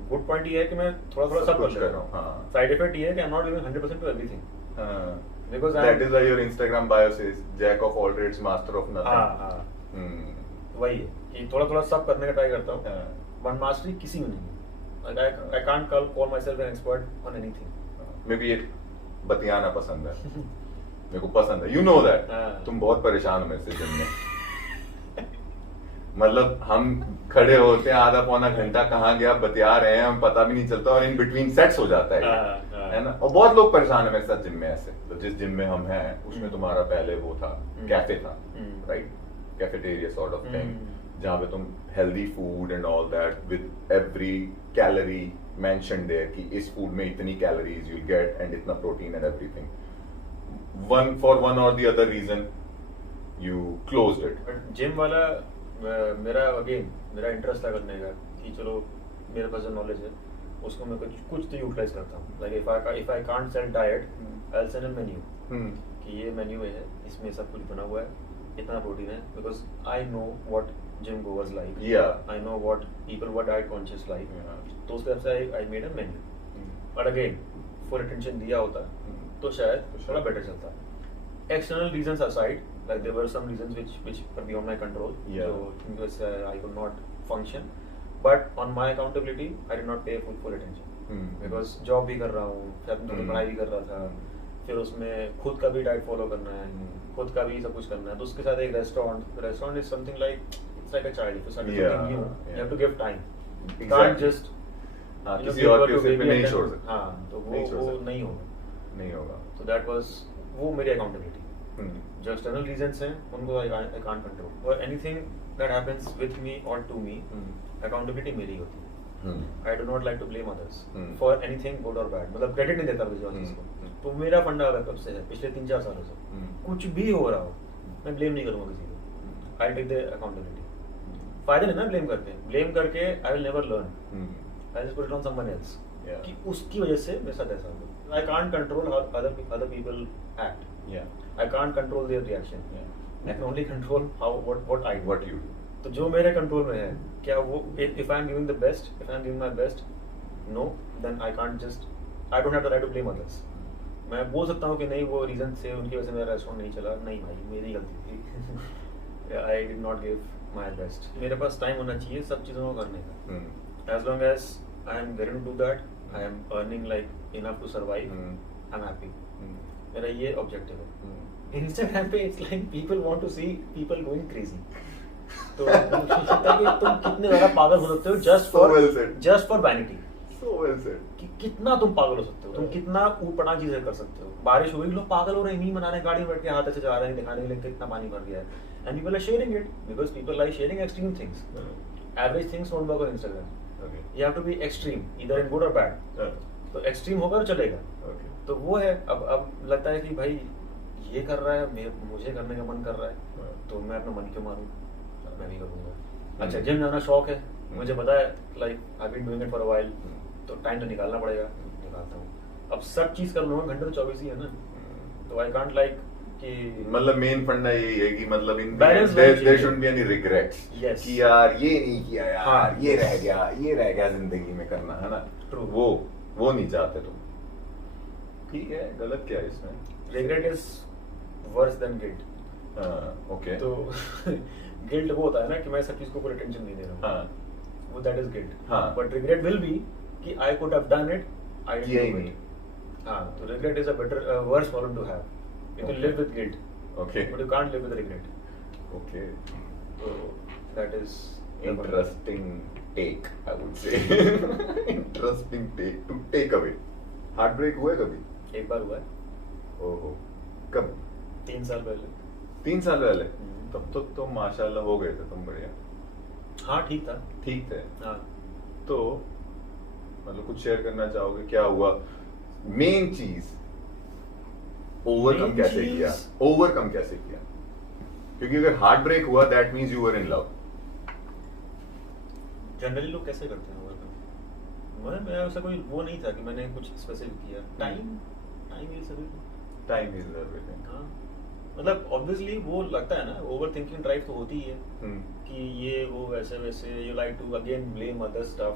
गुड पॉइंट ये है कि मैं थोड़ा थोड़ा सब कर रहा हूँ। साइड इफेक्ट ये है कि I am not giving 100% to everything, because That is why your Instagram bio says jack of all trades, master of nothing. हाँ। वही है कि थोड़ा थोड़ा सब करने का ट्राई करता हूँ, हाँ, बट मास्टरी किसी में नहीं है। I can't call my self an expert on anything. मेरे को ये बतियाना पसंद है, मेरे को पसंद है, यू नो दैट। हाँ। तुम बहुत परेशान हो मेरे से दिन में। मतलब हम खड़े होते हैं आधा पौना घंटा, कहाँ गया बतिया रहे हैं हम, पता भी नहीं चलता, और इन बिटवीन सेट्स हो जाता है हाँ। है ना। और बहुत लोग परेशान है मेरे साथ जिम में ऐसे। तो जिस जिम में हम हैं उसमें तुम्हारा पहले वो था, कैफे था, right, cafeteria sort of thing, जहाँ पे तुम healthy food and all that with every calorie mention there कि इस फूड में इतनी कैलोरीज यू गेट एंड इतना protein and everything. One for one और the other reason you closed it. But gym वाला मेरा इंटरेस्ट था करने का कि चलो मेरे पास जो नॉलेज है उसको मैं कुछ तो यूटिलाइज करता हूँ। Like if I can't sell diet, I will sell a menu कि ये मेन्यू है, इसमें सब कुछ बना हुआ है, इतना प्रोटीन है, because I know what gym गोवर्स like, I know what people what diet conscious like. तो उस तरफ से I made a menu, but again full attention दिया होता तो शायद थोड़ा बेटर चलता। External reasons aside, like there were some reasons which were beyond my control, Yeah. so because I could not function, but on my accountability I did not pay full attention, because job भी कर रहा हूँ, फिर अपनी पढ़ाई भी कर रहा था, फिर उसमें खुद का भी डाइट फॉलो करना है, खुद का भी सब कुछ करना है, तो उसके साथ एक restaurant is something like it's like a child, if you start something new, you have to give time, you can't just किसी और के सिर पे नहीं छोड़ सकते। हाँ, तो वो नहीं होगा, तो that was वो मेरी अकाउंटेबिलिटी। जो एक्सटर्नल रीजंस हैं उनको आई कांट कंट्रोल, और anything that happens with me और टू मी, अकाउंटेबिलिटी मेरी होती है। I do not like to blame others for anything good और बैड, मतलब क्रेडिट नहीं देता किसी चीज को। तो मेरा फंडा कब से है, पिछले 3-4 सालों से, कुछ भी हो रहा हो मैं ब्लेम नहीं करूंगा किसी को, आई टेक द अकाउंटेबिलिटी। फायदा नहीं ना ब्लेम करके I will never learn, I just put it on someone else कि उसकी वजह से मेरे साथ ऐसा हो। I can't control how other people act. Yeah. I can't control their reaction. Yeah. I can only control what I do. What you do. तो जो मेरे कंट्रोल में है, क्या वो if I am giving the best, if I am giving my best, no, then I can't just, I don't have the right to blame others. मैं बोल सकता हूँ कि नहीं वो रीजन से उनकी वजह से मेरा रेस्टोरेंट नहीं चला, नहीं भाई मेरी गलती थी। I did not give my best. मेरे पास टाइम होना चाहिए सब चीज़ों को करने का। As long as I am willing to do that, I am earning like enough to survive, I'm happy. मेरा ये ऑब्जेक्टिव है। Instagram पे it's like people want to see people going crazy. तो मुझे लगता है कि तुम कितने ज़्यादा पागल हो सकते हो just for vanity. So well said. कि कितना तुम पागल हो सकते हो, तुम कितना ऊटपटांग चीजें कर सकते हो। बारिश हो गई, लोग पागल हो रहे हैं, मीम बना रहे हैं, गाड़ी में बैठ के हाथ ऐसे चला रहे हैं दिखाने के लिए कितना पानी भर गया है, and people are sharing it because people like sharing extreme things. Average things don't work on Instagram. Okay. You have to be extreme, either in good or bad. तो एक्सट्रीम होगा तो चलेगा। Okay. तो वो है, अब लगता है कि भाई ये कर रहा है, मुझे करने का मन कर रहा है, तो मैं अपना मन क्यों मारूं, मैं भी करूंगा। अच्छा जिम जाना शौक है, मुझे पता है like I been doing it for a while, तो टाइम तो निकालना पड़ेगा, निकालता हूँ। अब सब चीज कर लूंगा, घंटे तो 24 ही है ना, तो आई कांट लाइक कि मतलब मेन फंडा यही है कि मतलब in Balance there should be any regrets Yes. कि यार ये नहीं किया यार, हाँ, ये yes. रह गया जिंदगी में करना, है ना। True. वो नहीं चाहते तुम। ठीक है, गलत क्या है इसमें? Regret is worse than guilt. Okay. तो गिल्ट वो होता है ना कि मैं सब चीज को पूरी टेंशन नहीं दे रहा हूँ, हाँ, वो दैट इज गिल्ट। हाँ। बट रिग्रेट विल बी कि I could have done it, I किया ही डिडंट डू नहीं। इट। हाँ, तो regret is a better worse problem to have. You can live with guilt, okay, but you can't live with regret. Okay. तो that is Interesting take, I would say. Interesting take to take away. Heartbreak हुआ है कभी? एक बार हुआ है, ओहो, कब? 3 साल पहले। 3 साल पहले? तब तो तुम माशाल्लाह हो गए थे तुम, बढ़िया। हाँ ठीक था। ठीक थे। हाँ, तो मतलब कुछ शेयर करना चाहोगे, क्या हुआ? मेन चीज ओवरकम Main कैसे चीज़- किया? ओवरकम कैसे किया? क्योंकि अगर हार्ट ब्रेक हुआ that means you were in love. Generally लोग कैसे करते हैं ओवरकम? मैं ऐसा कोई वो नहीं था कि मैंने कुछ स्पेसिफिक किया। Time is everything. Time is everything. हाँ, मतलब ऑब्वियसली वो लगता है ना, ओवर थिंकिंग ड्राइव तो होती ही है कि ये वो वैसे you like to again blame other stuff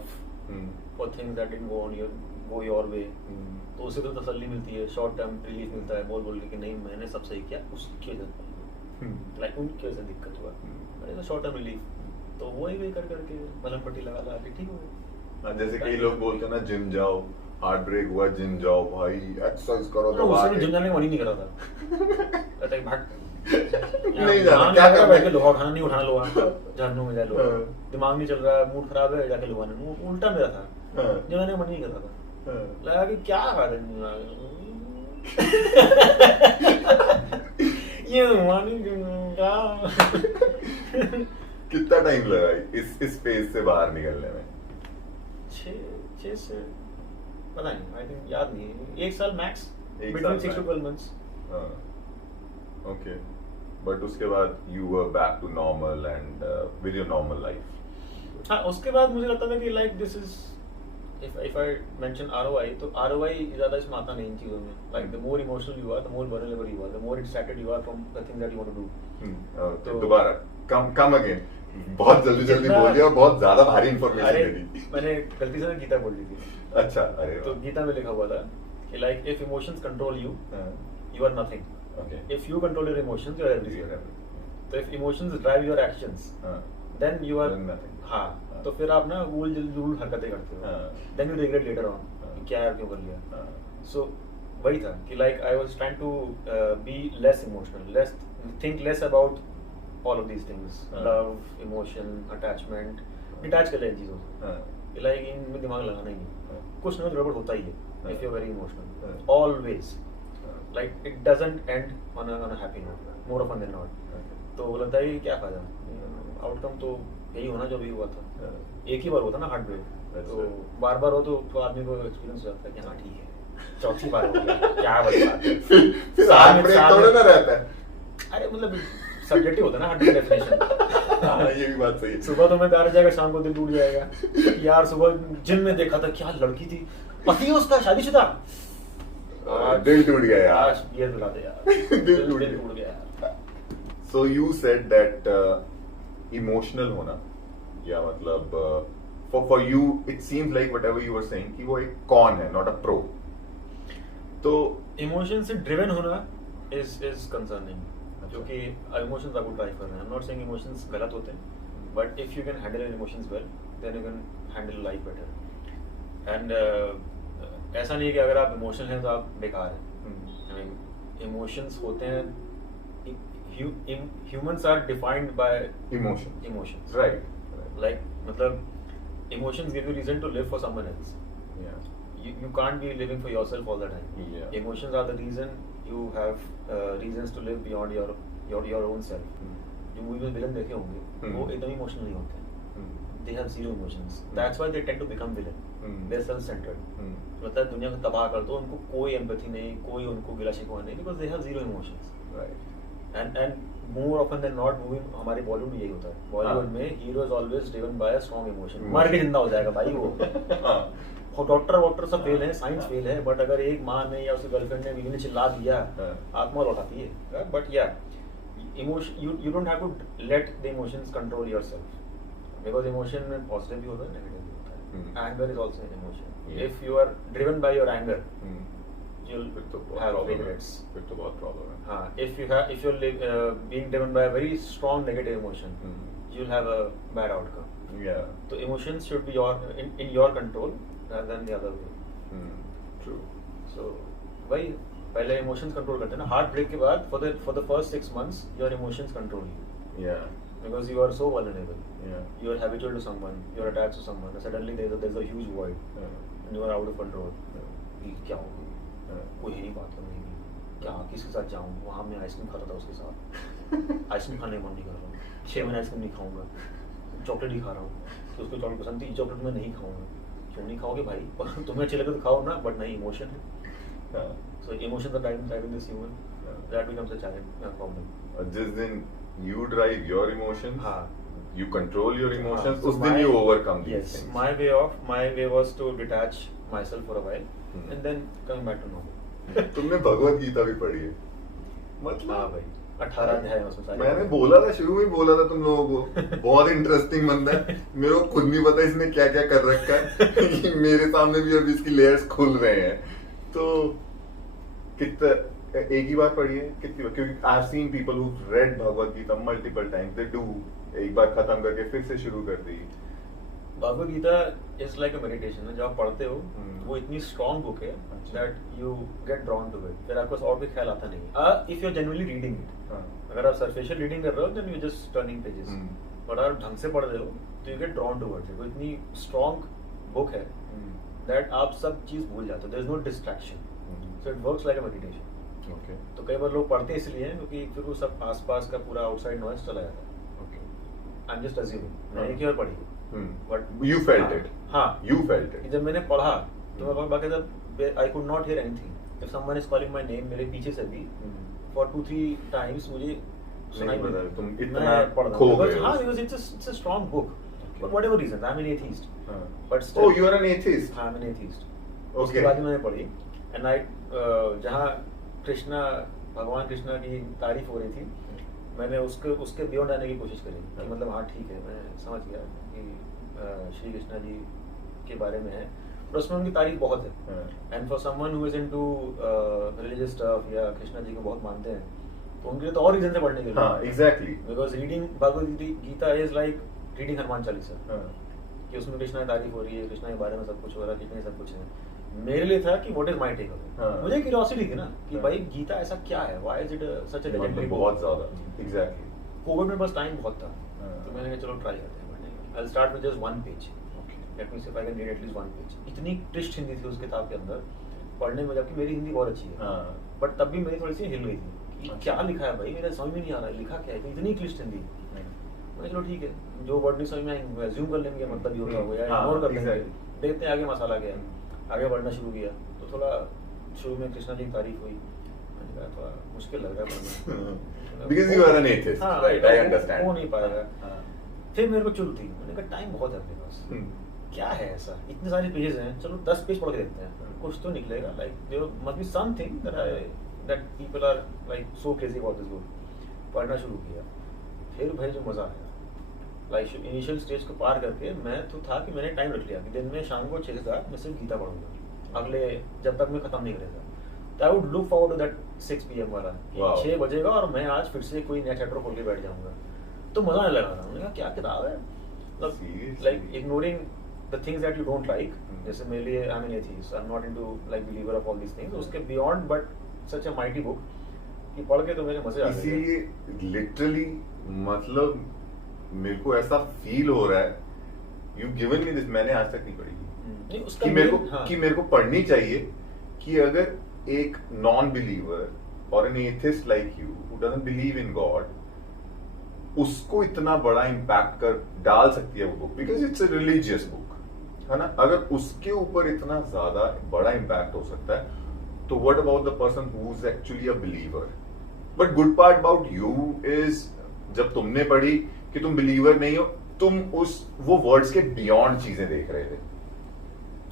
for things that didn't go your way. तो उससे तो तसल्ली मिलती है, शॉर्ट टर्म रिलीफ मिलता है बोल के कि नहीं मैंने सब सही किया उसकी वजह से। लाइक उनकी वजह से दिक्कत हुआ, मैंने कहा शॉर्ट टर्म रिलीफ, तो वही कर करके मलहम पट्टी लगा लगा के ठीक हो गया। हाँ, जैसे कई लोग बोलते हैं ना जिम जाओ, हार्ट ब्रेक हुआ जिम जाओ भाई, एक्सरसाइज करो तो उससे जिम जाने का मन ही नहीं कर रहा था, कहता है भाग नहीं जाना, क्या करना बैठ के लोहा उठाना, नहीं उठाना लोहा, जहन्नुम में जाए लोहा, दिमाग नहीं चल रहा, मूड खराब है, जाके लोहा नहीं, उल्टा मेरा था, जिम जाने का मन ही नहीं कर रहा था, लगा कि क्या खा रहे ये क्या कितना टाइम लगा इस फेज से बाहर निकलने में? 6 से पता नहीं, आई थिंक याद नहीं, 1 साल max, between 6 to 12 months। Okay, but उसके बाद you were back to normal and with your normal life. हाँ, उसके बाद मुझे लगता था कि like this is if I mention ROI, तो ROI ज़्यादा इसमें आता नहीं इन चीज़ों में, like the more emotional you are, the more vulnerable you are, the more distracted you are from the thing that you want to do। तो दोबारा come again, बहुत जल्दी बोल दिया और बहुत ज्यादा भारी इंफॉर्मेशन दे दी। मैंने गलती से ना गीता बोल दी थी। अच्छा, अरे तो गीता में लिखा हुआ था कि like if emotions control you, you are nothing। Okay. If you control your emotions, you are everything। तो if emotions drive your actions, then you are nothing। हाँ, तो फिर आप ना भूल जुल हरकतें करते हो, then you regret later on कि क्या यार क्यों कर लिया। So वही था कि like I was trying to be less emotional, think less about all of these things, love, emotion, attachment, detach कर ले इन चीज़ों से, कि like इनमें दिमाग लगाना ही नहीं, कुछ ना कुछ गड़बड़ होता ही है if you're very emotional, always, like it doesn't end on a happy note, more often than not। तो लगता है कि क्या फायदा, आउटकम तो यही होना जो भी हुआ था, एक ही बार होता ना हार्ट ब्रेक, तो बार बार हो तो आदमी को एक्सपीरियंस हो जाता है कि हाँ ठीक है, चौथी बार हो गया, क्या बड़ी बात है। फिर हार्ट ब्रेक थोड़ा ना रहता है, अरे मतलब सब्जेक्टिव होता है ना हार्ट ब्रेक डेफिनेशन। ये भी बात सही है। सुबह तो मैं प्यार जाएगा, शाम को दिल टूट जाएगा यार। सुबह जिम में देखा था, क्या लड़की थी, पति है उसका शादीशुदा, दिल टूट गया यार, ये दिला दे यार, दिल टूट गया यार। So you said that emotional होना, या मतलब for you it seems like whatever you were saying कि वो एक कॉन है, not a pro। तो इमोशन से ड्रिवन होना is concerning, क्योंकि इमोशंस आपको ड्राइव कर रहे हैं। I'm not saying इमोशंस गलत होते हैं, but if you can handle your emotions well, then you can handle life better। And ऐसा नहीं है कि अगर आप इमोशनल हैं तो आप बेकार हैं। I mean, इमोशंस होते हैं, humans are defined by emotions, right? Like मतलब emotions give you reason to live for someone else। Yeah, you can't be living for yourself all the time। Yeah. Emotions are the reason you have reasons to live beyond your own self। जो movie में villain देखे होंगे, वो एकदम emotional नहीं होते हैं, they have zero emotions, that's why they tend to become villain। they're self-centered। मतलब दुनिया को तबाह कर दो, उनको कोई एम्पैथी नहीं, कोई उनको गिला शिकवा नहीं, because they have zero emotions। right। and more often than not movie हमारे बॉलीवुड में यही होता है। बॉलीवुड में hero is always driven by a strong emotion, मर के जिंदा हो जाएगा भाई वो। डॉक्टर सब फेल है, साइंस फेल है, बट अगर एक माँ ने या उसकी गर्लफ्रेंड ने बीवी ने चिल्ला दिया, आत्मा लौटाती है। बट या emotion, you don't have to let the emotions control yourself, because emotion में पॉजिटिव भी होता है, नेगेटिव भी होता है। anger is also an emotion। if you are driven by your anger, you'll have regrets। फिर तो बहुत प्रॉब्लम है। हाँ, if you're being driven by a very strong negative emotion, you'll have a bad outcome। Yeah, तो emotions should be in your control rather than the other way। true। So वही पहले emotions control करते हैं ना। Heart break के बाद for the first 6 months your emotions control you, Yeah, because you are so vulnerable। yeah, You are habitual to someone, you are attached to someone, and suddenly there's a huge void and you are out of control। ये क्या हो गया, कोई है नहीं बात करने की, क्या किसके साथ जाऊँ, वहाँ मैं आइसक्रीम खाता था उसके साथ, आइसक्रीम खाने का मन नहीं कर रहा हूँ, 6 महीने आइसक्रीम नहीं खाऊंगा, चॉकलेट ही खा रहा हूँ, तो उसको चॉकलेट पसंद थी, चॉकलेट मैं नहीं खाऊंगा। क्यों नहीं खाओगे भाई, तुम्हें अच्छे लगे तो खाओ ना, बट नहीं, इमोशन है। So emotions are driving this human, that becomes a challenge, a problem। जिस दिन you drive your emotions, हाँ, you control your emotions, so उस दिन you overcome these yes, things। my way was to detach myself for a while and then coming back to normal। तुमने भगवत गीता भी पढ़ी है? हाँ मतलब भाई, 18 अध्याय हैं उसमें सारे। मैंने बोला था, शुरू में बोला था तुम लोगों को, बहुत इंटरेस्टिंग बंदा है। मेरे को खुद नहीं पता इसने क्या क्या कर रखा है। मेरे सामने भी अभी इसकी लेयर्स खुल रहे हैं। तो कितना एक ही बार पढ़ी है कितनी बार? क्योंकि I have seen people who read Bhagavad Gita multiple times, they do एक बार खत्म करके फिर से शुरू कर दी। Bhagavad Gita is like a meditation है, जब आप पढ़ते हो वो इतनी स्ट्रॉन्ग बुक है that you get drawn to it, फिर आपको और भी ख्याल आता नहीं if you are genuinely reading it. अगर आप सरफेशियल रीडिंग कर रहे हो then you just turning pages, but अगर ढंग से पढ़ रहे हो तो you get drawn towards it. वो इतनी स्ट्रॉन्ग बुक है दैट आप सब चीज भूल जाते हो, there is no distraction, so it works like a meditation. Okay, तो कई बार लोग पढ़ते इसलिए हैं क्योंकि फिर वो सब आसपास का पूरा आउटसाइड नॉइज चला जाता है। Okay, I am just assuming, मैंने एक ही बार पढ़ी बट यू फेल्ट इट। हाँ, यू फेल्ट इट। जब मैंने पढ़ा तो मैं बाकी I could not hear anything, if someone is calling my name मेरे पीछे से भी फॉर 2-3 टाइम्स मुझे सुनाई नहीं पता, नहीं। तुम मैं इतना पढ़ रहा खो हूँ। गए Because, हाँ, हो। because it's a strong book, but whatever reasons, I'm an atheist, हाँ। but still, Oh, you are an atheist? हाँ, I'm an atheist। Okay. उसके बाद मैंने पढ़ी and I जहाँ कृष्णा भगवान कृष्णा की तारीफ हो रही थी, मैंने उसके बियॉन्ड आने की कोशिश करी कि मतलब हाँ ठीक है, मैं समझ गया कि श्री कृष्णा जी के बारे में है, पर उसमें उनकी तारीफ बहुत है। And for someone who is into religious stuff या कृष्णा जी को बहुत मानते हैं तो उनके लिए तो और रीजन से पढ़ने के लिए। हाँ, exactly. Because reading Bhagavad Gita is like reading Hanuman Chalisa, हाँ। कि उसमें कृष्णा की तारीफ हो रही है, कृष्णा के बारे में सब कुछ हो रहा है, कृष्णा ही सब कुछ है। मेरे लिए था कि what is my take off हाँ। इट, मुझे क्यूरियोसिटी थी ना कि हाँ। भाई गीता ऐसा क्या है, why is it such a legendary book. बहुत ज्यादा, एग्जैक्टली। कोविड में बस टाइम बहुत था हाँ। तो मैंने कहा चलो ट्राई करते हैं पढ़ने का। I will start with just one page, let me see if I can read at least one page. इतनी ट्विस्ट हिंदी थी उस किताब के अंदर पढ़ने में, जबकि मेरी हिंदी बहुत अच्छी है, हाँ। बट तब भी मेरी थोड़ी सी हिल गई थी कि अच्छा। क्या लिखा है भाई, मेरे समझ में नहीं आ रहा है लिखा क्या है, इतनी क्लिष्ट हिंदी। मैं चलो ठीक है, जो वर्ड नहीं समझ में आएंगे एज्यूम कर लेंगे मतलब ये होगा वो, या हाँ, इग्नोर कर लेंगे, exactly। देखते हैं आगे मसाला क्या है। आगे बढ़ना शुरू किया तो थोड़ा शुरू में कृष्णा जी की तारीफ हुई, मैंने कहा थोड़ा मुश्किल लग रहा है पढ़ना। Because you are an atheist, हाँ, right? I understand। हो नहीं पाएगा। हाँ। फिर मेरे को चुल थी, मैंने कहा टाइम बहुत है अपने पास, क्या है ऐसा, इतने सारे पेजेस हैं, चलो 10 पेज पढ़ के देखते हैं, कुछ तो निकलेगा। Like there must be something that people are like so crazy about this book. पढ़ना शुरू किया, फिर भाई जो मजा आया, लाइक इनिशियल स्टेज को पार करके मैं तो था कि मैंने टाइम रख लिया कि दिन में शाम को 6 से 7 मैं सिर्फ गीता पढ़ूंगा, अगले जब तक मैं खत्म नहीं करेगा। तो I would look forward to that 6 PM वाला, Wow। 6 बजेगा और मैं आज फिर से कोई नया चैप्टर खोल के बैठ जाऊंगा। तो मजा आने लगा था, मैंने कहा क्या किताब है, Seriously? Like ignoring the things that you don't like, जैसे मेरे लिए I am an atheist, I am not into like believer of all these things, उसके beyond but such a mighty book कि पढ़ के तो मेरे मजे आ गए। इसीलिए लिटरली मतलब मेरे को ऐसा फील हो रहा है, यू गिवन मी दिस, मैंने आज तक नहीं पढ़ी नहीं, उसका कि मेरे को हाँ। कि मेरे को पढ़नी चाहिए कि अगर एक नॉन बिलीवर और an atheist like you who doesn't believe in God, उसको इतना बड़ा इम्पैक्ट कर डाल सकती है वो book, because it's a religious book, है ना। अगर उसके ऊपर इतना ज्यादा बड़ा इम्पैक्ट हो सकता है तो what about the person who is actually a believer. But good part about you is जब तुमने पढ़ी कि तुम बिलीवर नहीं हो, तुम वो वर्ड्स के बियॉन्ड चीजें देख रहे थे।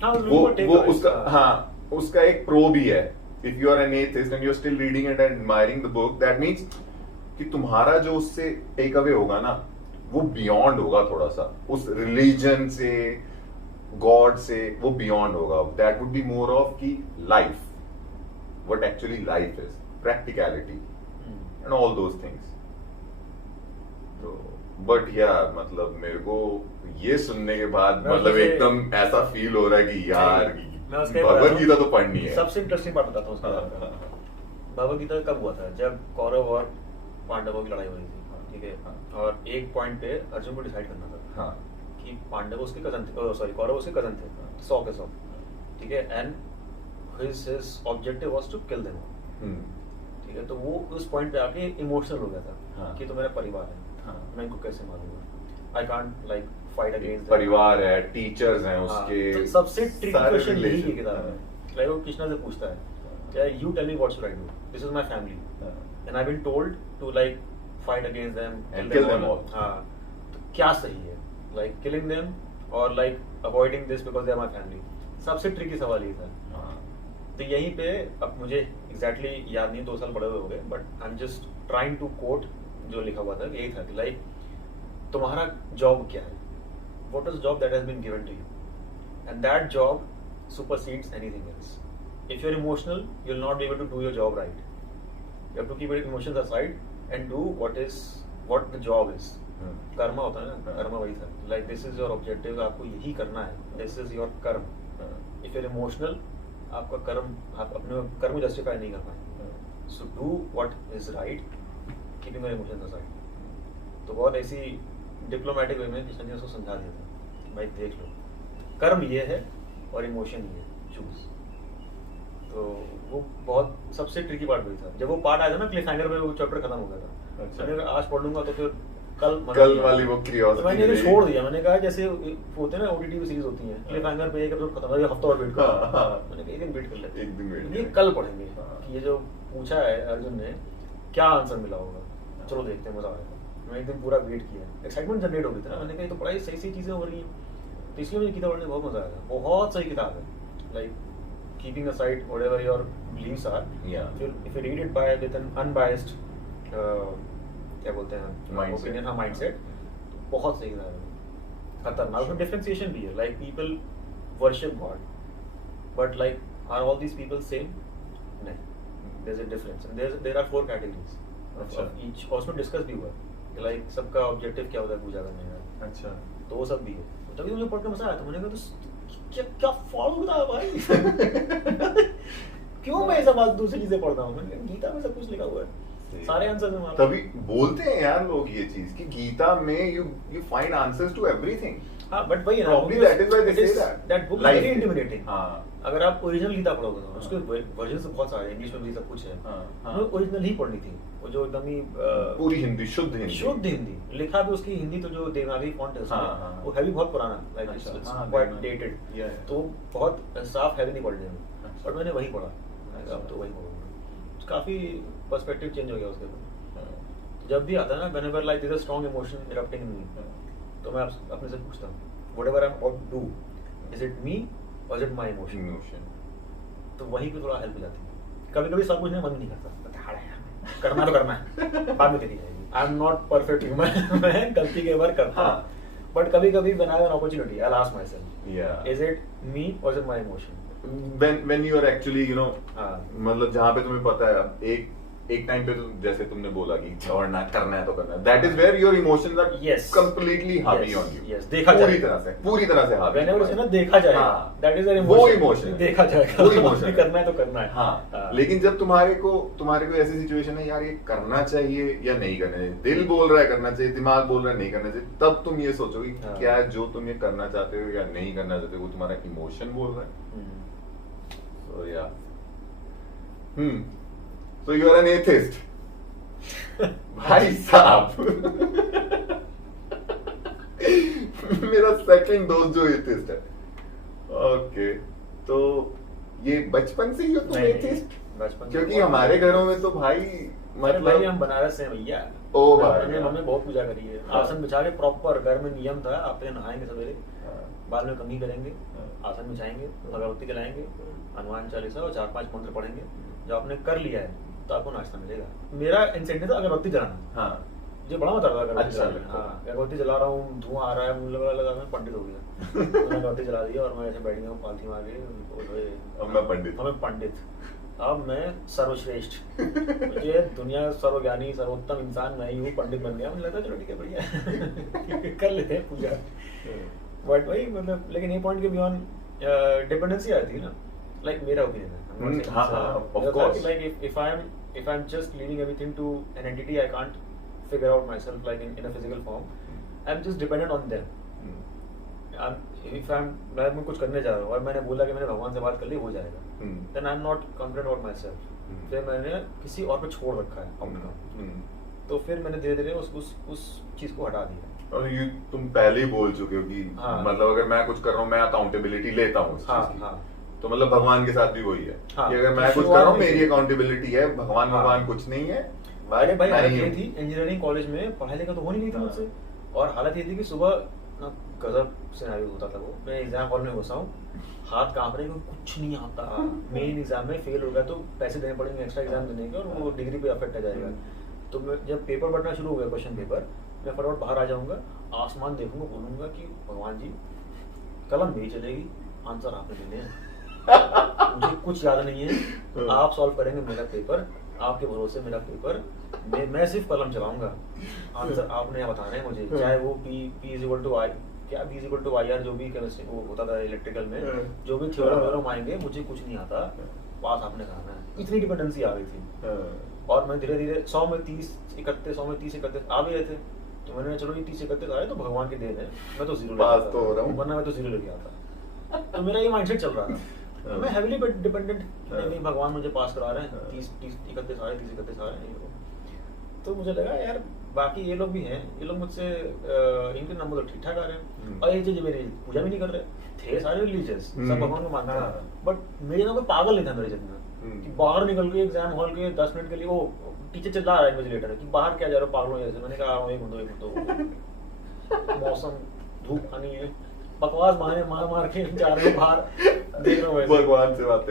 हाँ, वो उसका हाँ उसका एक प्रो भी है। If you are an atheist and you are still reading it and admiring the book, that means कि तुम्हारा जो उससे टेक अवे होगा ना वो बियॉन्ड होगा, थोड़ा सा उस रिलीजन से, गॉड से वो बियॉन्ड होगा। That would be more of की life, what actually life is, practicality and all those things. तो बट यार मतलब मेरे को ये सुनने के बाद मतलब एकदम ऐसा फील हो रहा है कि यार भगवद गीता तो पढ़नी है। सबसे इंटरेस्टिंग बात बताता हूँ उसका। भगवद गीता कब हुआ था, जब कौरव और पांडवों की लड़ाई हो रही थी, ठीक है, और एक पॉइंट पे अर्जुन को डिसाइड करना था हाँ। कि पांडव उसके कजन थे, सॉरी कौरव उसके कजन थे, 100 के 100, ठीक है, and his objective was to kill them, ठीक है। तो वो उस पॉइंट पे आके इमोशनल हो गया था कि तो मेरा परिवार है, मैं इनको कैसे मारूंगा, I can't like fight against परिवार है, टीचर्स हैं उसके। तो सबसे ट्रिकी क्वेश्चन यही है किताब में। हाँ। लाइक वो कृष्णा से पूछता है क्या, you tell me what should I do, this is my family and I been told to like fight against them and kill them all. हां, तो क्या सही है, लाइक किलिंग देम और like avoiding this because they are my family. सबसे tricky सवाल ये था। तो यहीं पे अब मुझे एग्जैक्टली याद नहीं, 2 साल बड़े हुए हो गए, but I am just trying to quote जो लिखा हुआ था, यही था कि लाइक तुम्हारा जॉब क्या है, what is job that has been given to you, and that job supersedes anything else. If you are emotional you will not be able to do your job right, You have to keep your emotions aside and do what the job is. Karma होता है ना, कर्मा वही था. Like this is your objective, आपको यही करना है. This is your कर्म. If you're emotional, आपका कर्म, आप अपने कर्म को justify नहीं कर पाएंगे. So do what is right, keeping your emotions aside. तो बहुत ऐसी डिप्लोमेटिक वे में किशन ने उसको समझा दिया था, भाई देख लो, कर्म ये है और इमोशन ये है, चूज. तो वो बहुत सबसे ट्रिकी पार्ट वही था. जब वो पार्ट आया था ना क्लिफ हैंगर पे, वो चैप्टर खत्म हो गया था. अच्छा. मैंने कहा आज पढ़ लूंगा तो फिर कल वाली वो क्यूरियोसिटी, तो मैंने छोड़ दिया. मैंने कहा जैसे होते हैं ना ओटीटी सीरीज होती है, क्लिफ हैंगर पे एक एपिसोड खत्म हो गया, हफ्ता और वेट करो. मैंने कहा एक दिन वेट कर लेते, एक दिन वेट, ये कल पढ़ेंगे कि ये जो पूछा है अर्जुन ने क्या आंसर मिला होगा. चलो देखते हैं, मजा आएगा. मैं एक दिन पूरा वेट किया, एक्साइटमेंट जनरेट हो गई थी ना. मैंने कहा ये तो बड़ा ही सही सही चीजें हो रही हैं, तो इसलिए मुझे किताब पढ़ने में बहुत मजा आया. बहुत सही किताब है. Like keeping aside whatever your beliefs are, if you read it by with an unbiased क्या बोलते हैं ओपिनियन, हाँ माइंडसेट, तो बहुत सही किताब है. खतरनाक. उसमें डिफरेंशिएशन भी है. Like people worship God, but like are all these people same? नहीं, there is a difference and there are 4 categories of each. और उसमें डिस्कस भी हुआ लाइक सबका ऑब्जेक्टिव क्या होता है पूजा करने का. अच्छा. तो वो सब भी है. तभी मुझे पढ़ के मजा आया था. मैंने कहा तो क्या क्या फॉलो होता है भाई. क्यों मैं सब आज दूसरी चीजें पढ़ता हूँ. मैंने कहा गीता में सब कुछ लिखा हुआ है, सारे आंसर है. तभी बोलते हैं यार लोग ये चीज कि गीता में you find answers to everything. हाँ बट वही ना, probably that is why they say that book is very intimidating. हाँ. अगर आप ओरिजिनल गीता पढ़ोगे तो उसके वर्जन से बहुत सारे इंग्लिश में भी सब कुछ है. हमें ओरिजिनल ही पढ़नी थी, वो जो एकदम ही पूरी हिंदी, शुद्ध हिंदी, लिखा भी उसकी हिंदी, तो जो देवनागरी फॉन्ट है उसमें वो है भी बहुत पुराना, लाइक इट्स क्वाइट डेटेड, तो बहुत साफ है भी नहीं पढ़ने में. बट मैंने वही पढ़ा, अब तो वही पढ़ूंगा. काफी पर्सपेक्टिव चेंज हो गया उसके बाद. जब भी आता है ना, whenever like there is a strong emotion erupting in me, तो मैं अपने से पूछता हूँ whatever I am about to do, is it me और इज इट माय इमोशन. तो वहीं पे थोड़ा हेल्प हो जाती है. कभी कभी सब कुछ नहीं, मन नहीं करता, करना तो करना है, बाद में करी जाएगी. I am not perfect human, मैं गलती के बार करता हूँ. बट कभी कभी when I have an opportunity I will ask myself, is it me और is it my emotion. when you are actually you know मतलब जहाँ पे तुम्हें पता है एक टाइम पे तो जैसे तुमने बोला कि छोड़ना करना है तो करना है, that is where your emotions are completely happy on you. Yes, देखा जाएगा, पूरी तरह से happy. whenever उसे ना देखा जाएगा, that is an emotion. वो इमोशन देखा जाएगा, वो इमोशन करना है तो करना है. हाँ. लेकिन जब तुम्हारे को ऐसी सिचुएशन है यार ये करना चाहिए या नहीं करना चाहिए, दिल बोल रहा है करना चाहिए, दिमाग बोल रहा है नहीं करना चाहिए, तब तुम ये सोचोगे क्या जो तुम ये करना चाहते हो या नहीं करना चाहते हो वो तुम्हारा इमोशन बोल रहा है. So yeah. So you are an atheist. भाई साहब. मेरा सेकंड दोस्त जो एथिस्ट है. ओके. तो ये बचपन से ही हो तुम एथिस्ट? बचपन, क्योंकि हमारे घरों में तो भाई मतलब हम बनारस से हैं भैया. ओ भाई, हमने मम्मी बहुत पूजा करी है. आसन बिछा के प्रॉपर घर में नियम था, आप नहाएंगे सवेरे, बाद में कंघी करेंगे, आसन बिछाएंगे, अगरबत्ती जलाएंगे, हनुमान चालीसा और 4-5 मंत्र पढ़ेंगे. जब आपने कर लिया है तो आपको नाश्ता मिलेगा. मेरा इंसेंटिव था अगरबत्ती जलाना. हाँ. मुझे बड़ा मजा आता था अगरबत्ती जलाना. हाँ, अगरबत्ती जला रहा हूँ, धुआं आ रहा है, मुझे लगा मैं पंडित हो गया. मैंने अगरबत्ती जला दिया और मैं ऐसे बैठ गया हूँ पालथी मार के. अब मैं पंडित, अब मैं सर्वश्रेष्ठ, मुझे दुनिया सर्वज्ञानी सर्वोत्तम इंसान मैं ही हूँ, पंडित बन गया. मुझे लगता है चलो ठीक है बढ़िया कर लेते हैं पूजा. बट वही मतलब, लेकिन ये पॉइंट के बियॉन्ड डिपेंडेंसी आती है ना. लाइक मेरा ओपिनियन है. Like if I'm just leaving everything to an entity, I can't figure out myself like in a physical form. I'm just dependent on them. मैं कुछ करने जा रहा हूँ और मैंने बोला कि मैंने भगवान से बात कर ली, हो जाएगा, then I'm not confident about myself. फिर मैंने किसी और पे छोड़ रखा है आउटकम. तो फिर मैंने धीरे धीरे उस चीज को हटा दिया. और ये तुम पहले ही बोल चुके हो कि मतलब अगर मैं कुछ कर रहा हूँ मैं अकाउंटेबिलिटी लेता हूँ. तो मतलब भगवान के साथ भी वही है कि अगर मैं कुछ कर रहा हूँ मेरी अकाउंटेबिलिटी है, भगवान कुछ नहीं है. अरे भाई हालत ये थी इंजीनियरिंग कॉलेज में पढ़ाई लिखा तो हो नहीं थी मुझसे. और हालत ये थी कि सुबह ना गजब सिनेरियो होता था. वो मैं एग्जाम हॉल में घुसा हूँ, हाथ कांप रहे हैं, कुछ नहीं आता. मेन एग्जाम में फेल हो गया तो पैसे देने पड़ेंगे एक्स्ट्रा एग्जाम देने के और वो डिग्री पे अफेक्ट आ जाएगा. तो मैं जब पेपर बढ़ना शुरू हो गया, क्वेश्चन पेपर, मैं फटाफट बाहर आ जाऊंगा, आसमान देखूंगा, बोलूंगा कि भगवान जी कलम मेरी चलेगी, आंसर आपने देने हैं, मुझे कुछ याद नहीं है, आप सॉल्व करेंगे मेरा पेपर, आपके भरोसे मेरा पेपर, मैं सिर्फ कलम चलाऊंगा, आंसर आपने बताना है मुझे, चाहे वो P इक्वल टू आई क्या B इक्वल टू IR जो भी केमिस्ट्री वो होता था इलेक्ट्रिकल में, जो भी थ्योरम आएंगे मुझे कुछ नहीं आता, पास आपने करना है। इतनी डिपेंडेंसी आ गई थी और मैं धीरे धीरे 100 में 30 31 आ भी रहे थे, तो मैंने चलो ये 30 31 आए तो भगवान की देन है, मैं तो जीरो पास तो हो रहा हूँ, वरना मैं तो जीरो लेके आता। तो मेरा ये माइंडसेट चल रहा था, मैं हेवीली डिपेंडेंट, नहीं भगवान मुझे पास करा रहे हैं, 30 31 आ रहे हैं। तो मुझे लगा यार बाकी ये लोग भी हैं, ये लोग मुझसे इनके नंबर तो ठीक ठाक आ रहे हैं, और ये जो मेरी पूजा भी नहीं कर रहे थे, सारे रिलीजियस सब भगवान को मानते हैं, बट मेरे ना कोई पागल नहीं था मेरे जितना कि बाहर निकल के एग्जाम हॉल के 10 मिनट के लिए वो टीचर चिल्ला रहा है मुझे लेटर कि बाहर क्या जा रहा हो पागलों जैसे। मैंने कहा एक मिनट मौसम धूप आनी है, बकवास बहाने मार के जा रहे हो बाहर, देख रहा हूँ भगवान से बात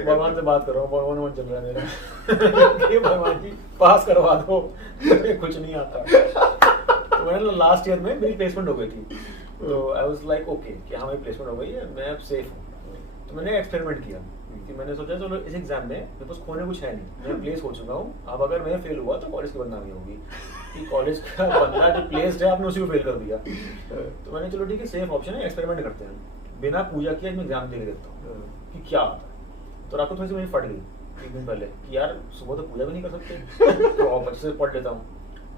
कर रहा हूँ, भगवान मन चल रहा है मेरा कि भगवान जी पास करवा दो, मुझे कुछ नहीं आता। तो मैंने लास्ट ईयर में मेरी प्लेसमेंट हो गई थी, तो आई वाज लाइक ओके कि हाँ मेरी प्लेसमेंट हो गई है, मैं अब सेफ हूँ। तो मैंने एक्सपेरिमेंट किया कि मैंने सोचा चलो इस एग्जाम में मेरे पास खोने कुछ है नहीं, मैं प्लेस हो चुका हूँ, अब अगर मैं फेल हुआ तो कॉलेज की बदनामी होगी कि कॉलेज का बंदा जो प्लेस्ड है आपने उसी को फेल कर दिया। तो मैंने चलो ठीक है सेफ ऑप्शन है, एक्सपेरिमेंट करते हैं, बिना पूजा किए मैं एग्जाम दे के देखता हूँ कि क्या आता है। तो रात को थोड़ी सी मेरी फट गई एक दिन पहले कि यार सुबह तो पूजा भी नहीं कर सकते, तो और 25 से पढ़ लेता हूँ।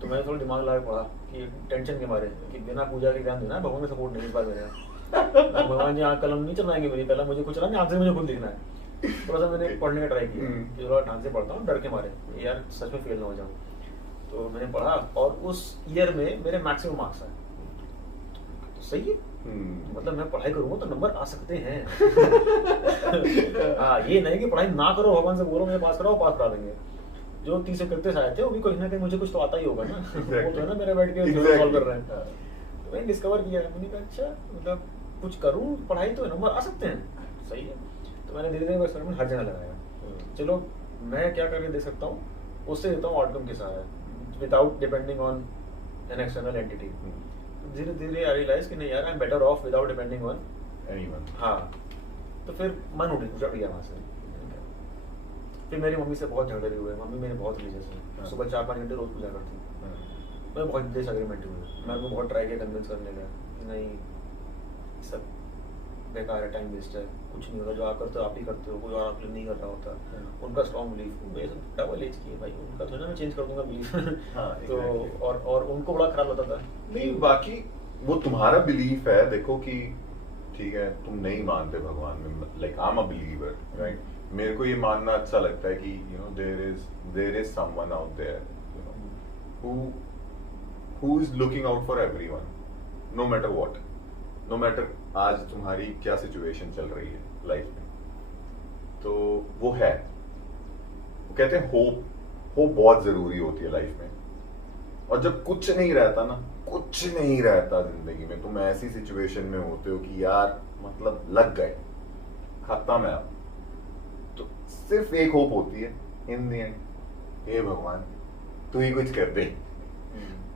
तो मैंने थोड़ा दिमाग लगा पढ़ा कि टेंशन के मारे कि बिना पूजा के एग्जाम देना है, भगवान में सपोर्ट नहीं इस बार मेरा, भगवान जी यहाँ कलम नहीं चलाएंगे मेरी, पहला मुझे कुछ ना आंसर मुझे खुद लिखना है। थोड़ा सा मैंने पढ़ने का ट्राई किया कि थोड़ा ढंग से पढ़ता हूँ डर के मारे यार सच में फेल ना हो जाऊँ। तो मैंने पढ़ा और उस ईयर में मेरे मैक्सिमम मार्क्स आए, तो सही है, मतलब मैं पढ़ाई करूंगा तो नंबर आ सकते हैं। हाँ ये नहीं कि पढ़ाई ना करो, भगवान से बोलो मुझे पास कराओ, पास करा देंगे। जो 30 से 31 आए थे वो भी कहीं ना कहीं मुझे कुछ तो आता ही होगा ना, वो तो है ना मेरा बैठ के सॉल्व कर रहे हैं। तो मैंने डिस्कवर किया, मैंने कहा अच्छा मतलब कुछ करूँ पढ़ाई तो नंबर आ सकते हैं, सही है। तो मैंने धीरे धीरे एक्सपेरिमेंट हर जगह लगाया, चलो मैं क्या करके दे सकता हूँ उससे देता हूँ आउटकम के साथ, without depending on an external entity. धीरे धीरे आई रियलाइज कि नहीं यार I am better of without depending on anyone. हाँ तो फिर मन उठ गया वहाँ से। फिर मेरी मम्मी से बहुत झगड़े हुए, मम्मी मेरी बहुत रिलीजियस है, सुबह 4-5 घंटे रोज पूजा करती हूँ, मैं बहुत डिसएग्रीमेंट हुए, मैं उनको बहुत ट्राई किया कन्विंस करने का कि नहीं सब बेकार है, टाइम वेस्ट है, कुछ नहीं होता, जो आप करते हो आप ही करते हो, कोई और आपके लिए नहीं कर रहा होता। उनका स्ट्रॉन्ग बिलीफ डबल एज की है भाई, उनका थोड़ा ना मैं चेंज कर दूंगा बिलीफ। तो और उनको बड़ा खराब लगता था। नहीं बाकी वो तुम्हारा बिलीफ है, देखो कि ठीक है तुम नहीं मानते भगवान में, like I am a believer right, मेरे को ये मानना अच्छा लगता है कि you know there is someone out there you know who is looking out for everyone no matter what, no matter आज तुम्हारी क्या सिचुएशन चल रही है लाइफ में, तो वो है। वो कहते हैं होप बहुत जरूरी होती है लाइफ में, और जब कुछ नहीं रहता ना, कुछ नहीं रहता जिंदगी में, तुम ऐसी सिचुएशन में होते हो कि यार मतलब लग गए, खत्म है अब, तो सिर्फ एक होप होती है इन द एंड, हे भगवान तू ही कुछ कर दे।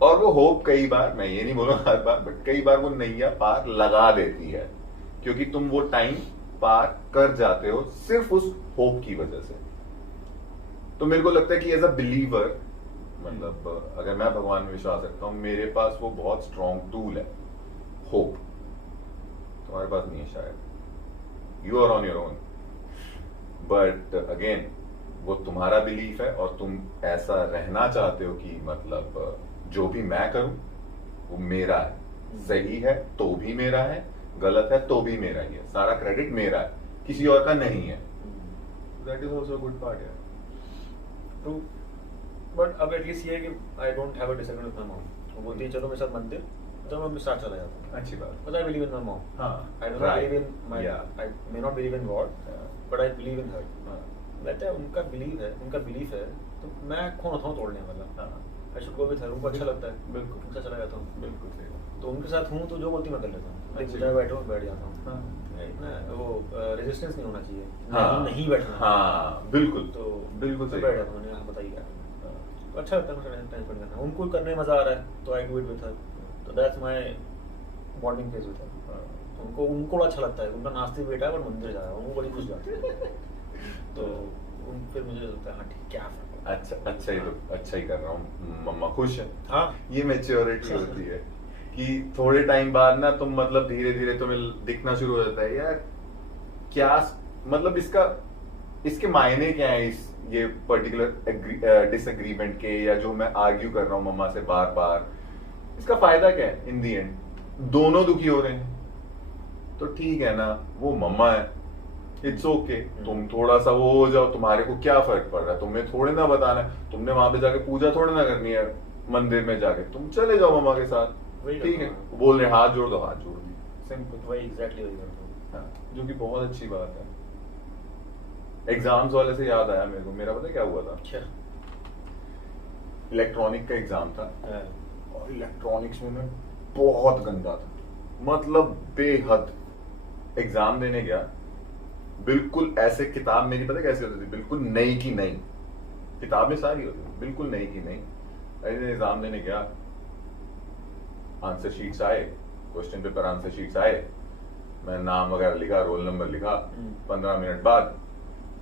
और वो होप कई बार, मैं ये नहीं बोलूंगा हर बार, बट कई बार वो नैया पार लगा देती है, क्योंकि तुम वो टाइम पार कर जाते हो सिर्फ उस होप की वजह से। तो मेरे को लगता है कि एज अ बिलीवर, मतलब अगर मैं भगवान में विश्वास रखता हूँ, मेरे पास वो बहुत स्ट्रॉन्ग टूल है होप, तुम्हारे पास नहीं है शायद, you are on your own, but again वो तुम्हारा बिलीफ है और तुम ऐसा रहना चाहते हो कि मतलब जो भी मैं करूं वो मेरा है, सही है तो भी मेरा है, गलत है तो भी मेरा ही है, सारा क्रेडिट मेरा है, किसी और का नहीं है। That is also good part यार। ट्रू, बट अब एटलीस्ट ये है कि I don't have a disagreement with my mom. वो बोलती है चलो मेरे साथ मंदिर, तो मैं साथ चला जाता हूं। अच्छी बात। But I believe in my mom. हां, I don't believe in my, I may not believe in God, but I believe in her. कहते हैं उनका बिलीफ है तो मैं कौन होता हूँ तोड़ने वाला। I should go with her, उनको अच्छा लगता है, बिल्कुल उनके साथ चला जाता हूँ, बिल्कुल सही। तो उनके साथ हूँ तो जो बोलती मैं कर लेता हूँ, एक जगह बैठ जाता हूँ, इतना वो रेजिस्टेंस नहीं होना चाहिए, नहीं बैठना। हाँ बिल्कुल, तो बिल्कुल सही बैठ जाता हूँ, मैंने बताइए यार तो अच्छा लगता है मुझे टाइम स्पेंड करना, उनको करने में मजा आ रहा है तो I do it with her, तो that's my bonding phase with her. उनको बड़ा अच्छा लगता है, उनका नास्ते बेटा है और मंदिर जा रहा है, उनको बड़ी खुश जाती है। तो फिर मुझे लगता है हाँ ठीक क्या फर्क अच्छा ही कर रहा हूँ, मम्मा खुश है। हाँ ये मैच्योरिटी होती है कि थोड़े टाइम बाद ना तुम मतलब धीरे धीरे तुम्हें दिखना शुरू हो जाता है यार, क्या मतलब इसके मायने क्या है, इस ये पर्टिकुलर डिसएग्रीमेंट के, या जो मैं आर्ग्यू कर रहा हूँ मम्मा से बार बार, इसका फायदा क्या है? इन दी एंड दोनों दुखी हो रहे हैं, तो ठीक है ना, वो मम्मा है, इट्स ओके। तुम थोड़ा सा वो हो जाओ, तुम्हारे को क्या फर्क पड़ रहा है? तुम्हें थोड़े ना बताना है, तुमने वहां पे जाके पूजा थोड़े ना करनी है मंदिर में जाके, तुम चले जाओ मम्मा के साथ, वही ठीक है। करना है। बोल रहे हाथ जोड़ दो, हाथ जोड़ दी, सिंपल। वही एग्जैक्टली वही करता हूँ। हाँ, जो कि बहुत अच्छी बात है। एग्जाम्स वाले से याद आया मेरे को, मेरा पता है क्या हुआ था? अच्छा इलेक्ट्रॉनिक का एग्जाम था, हाँ, और इलेक्ट्रॉनिक्स में मैं बहुत गंदा था, मतलब बेहद। एग्जाम देने गया, बिल्कुल ऐसे किताब मेरी पता है कैसी होती थी, बिल्कुल नई की नई, किताबें सारी होती थी बिल्कुल नई की नई। ऐसे एग्जाम देने गया, आंसर शीट्स आए, क्वेश्चन पेपर आंसर शीट्स आए, मैं नाम वगैरह लिखा, रोल नंबर लिखा। 15 मिनट बाद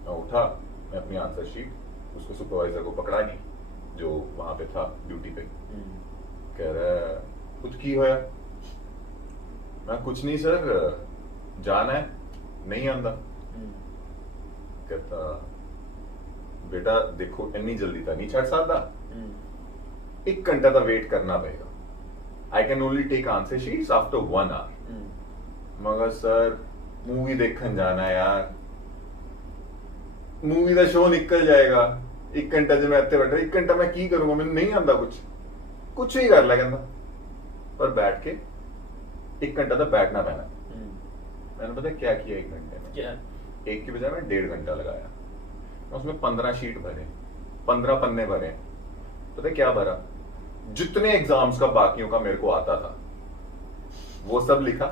मैं उठा, मैं अपनी आंसर शीट उसको सुपरवाइजर को पकड़ा दी, जो वहां पे था ड्यूटी पे। कह रहा है कुछ की होया? मैं कुछ नहीं सर, जाना है, नहीं आंदा। कहता बेटा देखो इतनी जल्दी तो नहीं छड़ सकता, 1 घंटा तो वेट करना पड़ेगा, I can only take answer sheets after 1 hour. मगर सर मूवी देखने जाना है यार, मूवी का शो निकल जाएगा, 1 घंटा जो मैं इतने बैठा, 1 घंटा मैं की करूंगा, मैंने नहीं आंदा कुछ ही कर ला कहता, पर बैठ के 1 घंटा तो बैठना पैना। मैंने पता क्या किया 1 घंटे में? क्या? 1 की बजाय मैं 1.5 घंटा लगाया, उसमें 15 शीट भरे, 15 पन्ने भरे। पता है क्या भरा? जितने एग्जाम्स का बाकियों का मेरे को आता था वो सब लिखा,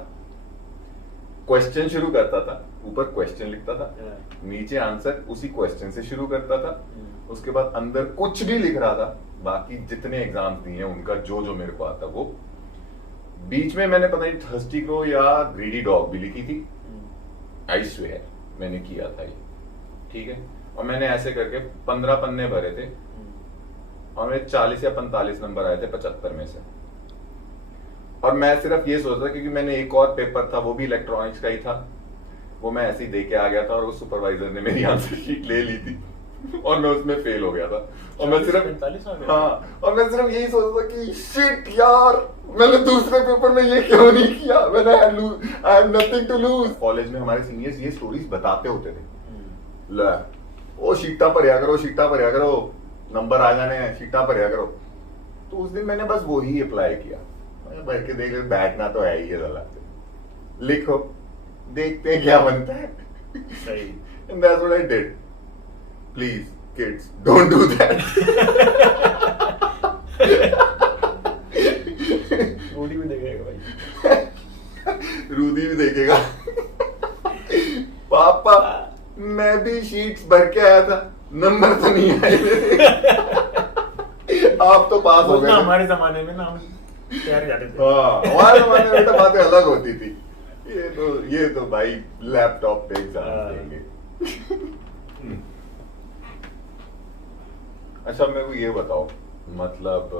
क्वेश्चन शुरू करता था, ऊपर क्वेश्चन लिखता था, नीचे आंसर उसी क्वेश्चन से शुरू करता था, उसके बाद अंदर कुछ भी लिख रहा था, बाकी जितने एग्जाम्स दिए हैं उनका जो जो मेरे को आता वो। बीच में मैंने पता नहीं थर्स्टी क्रो या ग्रीडी डॉग भी लिखी थी, आई स्वेयर मैंने किया था ये, ठीक है। और मैंने ऐसे करके 15 पन्ने भरे थे, और मेरे 40 या 45 नंबर आए थे 75 में से। और मैं सिर्फ ये सोच रहा, क्योंकि मैंने एक और पेपर था वो भी इलेक्ट्रॉनिक्स का ही था, वो मैं ऐसे ही दे के आ गया था, और उस सुपरवाइजर ने मेरी आंसर शीट ले ली थी और मैं उसमें फेल हो गया था। और मैं सिर्फ 45 आ गए? हाँ, और मैं सिर्फ यही सोच रहा कि शिट यार, मैंने दूसरे पेपर में ये क्यों नहीं किया, मैंने I have nothing to lose. College में हमारे सीनियर्स ये स्टोरीज बताते होते थे, ले ओ शीटा भरिया करो, नंबर आ जाने हैं, शीटा भरिया करो। तो उस दिन मैंने बस वो ही अप्लाई किया, मैं भर के देख, बैठना तो है ही है साला, लिखो देखते हैं क्या बनता है। सही। And that's what I did. Please, kids, don't do that. Rudy भी देखेगा भाई। रूदी भी देखेगा। पापा मैं भी शीट्स भर के आया था, नंबर तो नहीं आए। आप तो पास हो गए। हमारे जमाने में ना हम तैयार जाते थे। हाँ, हमारे जमाने में तो बातें अलग होती थी। ये तो भाई लैपटॉप पे एग्जाम देंगे। अच्छा मेरे को ये बताओ, मतलब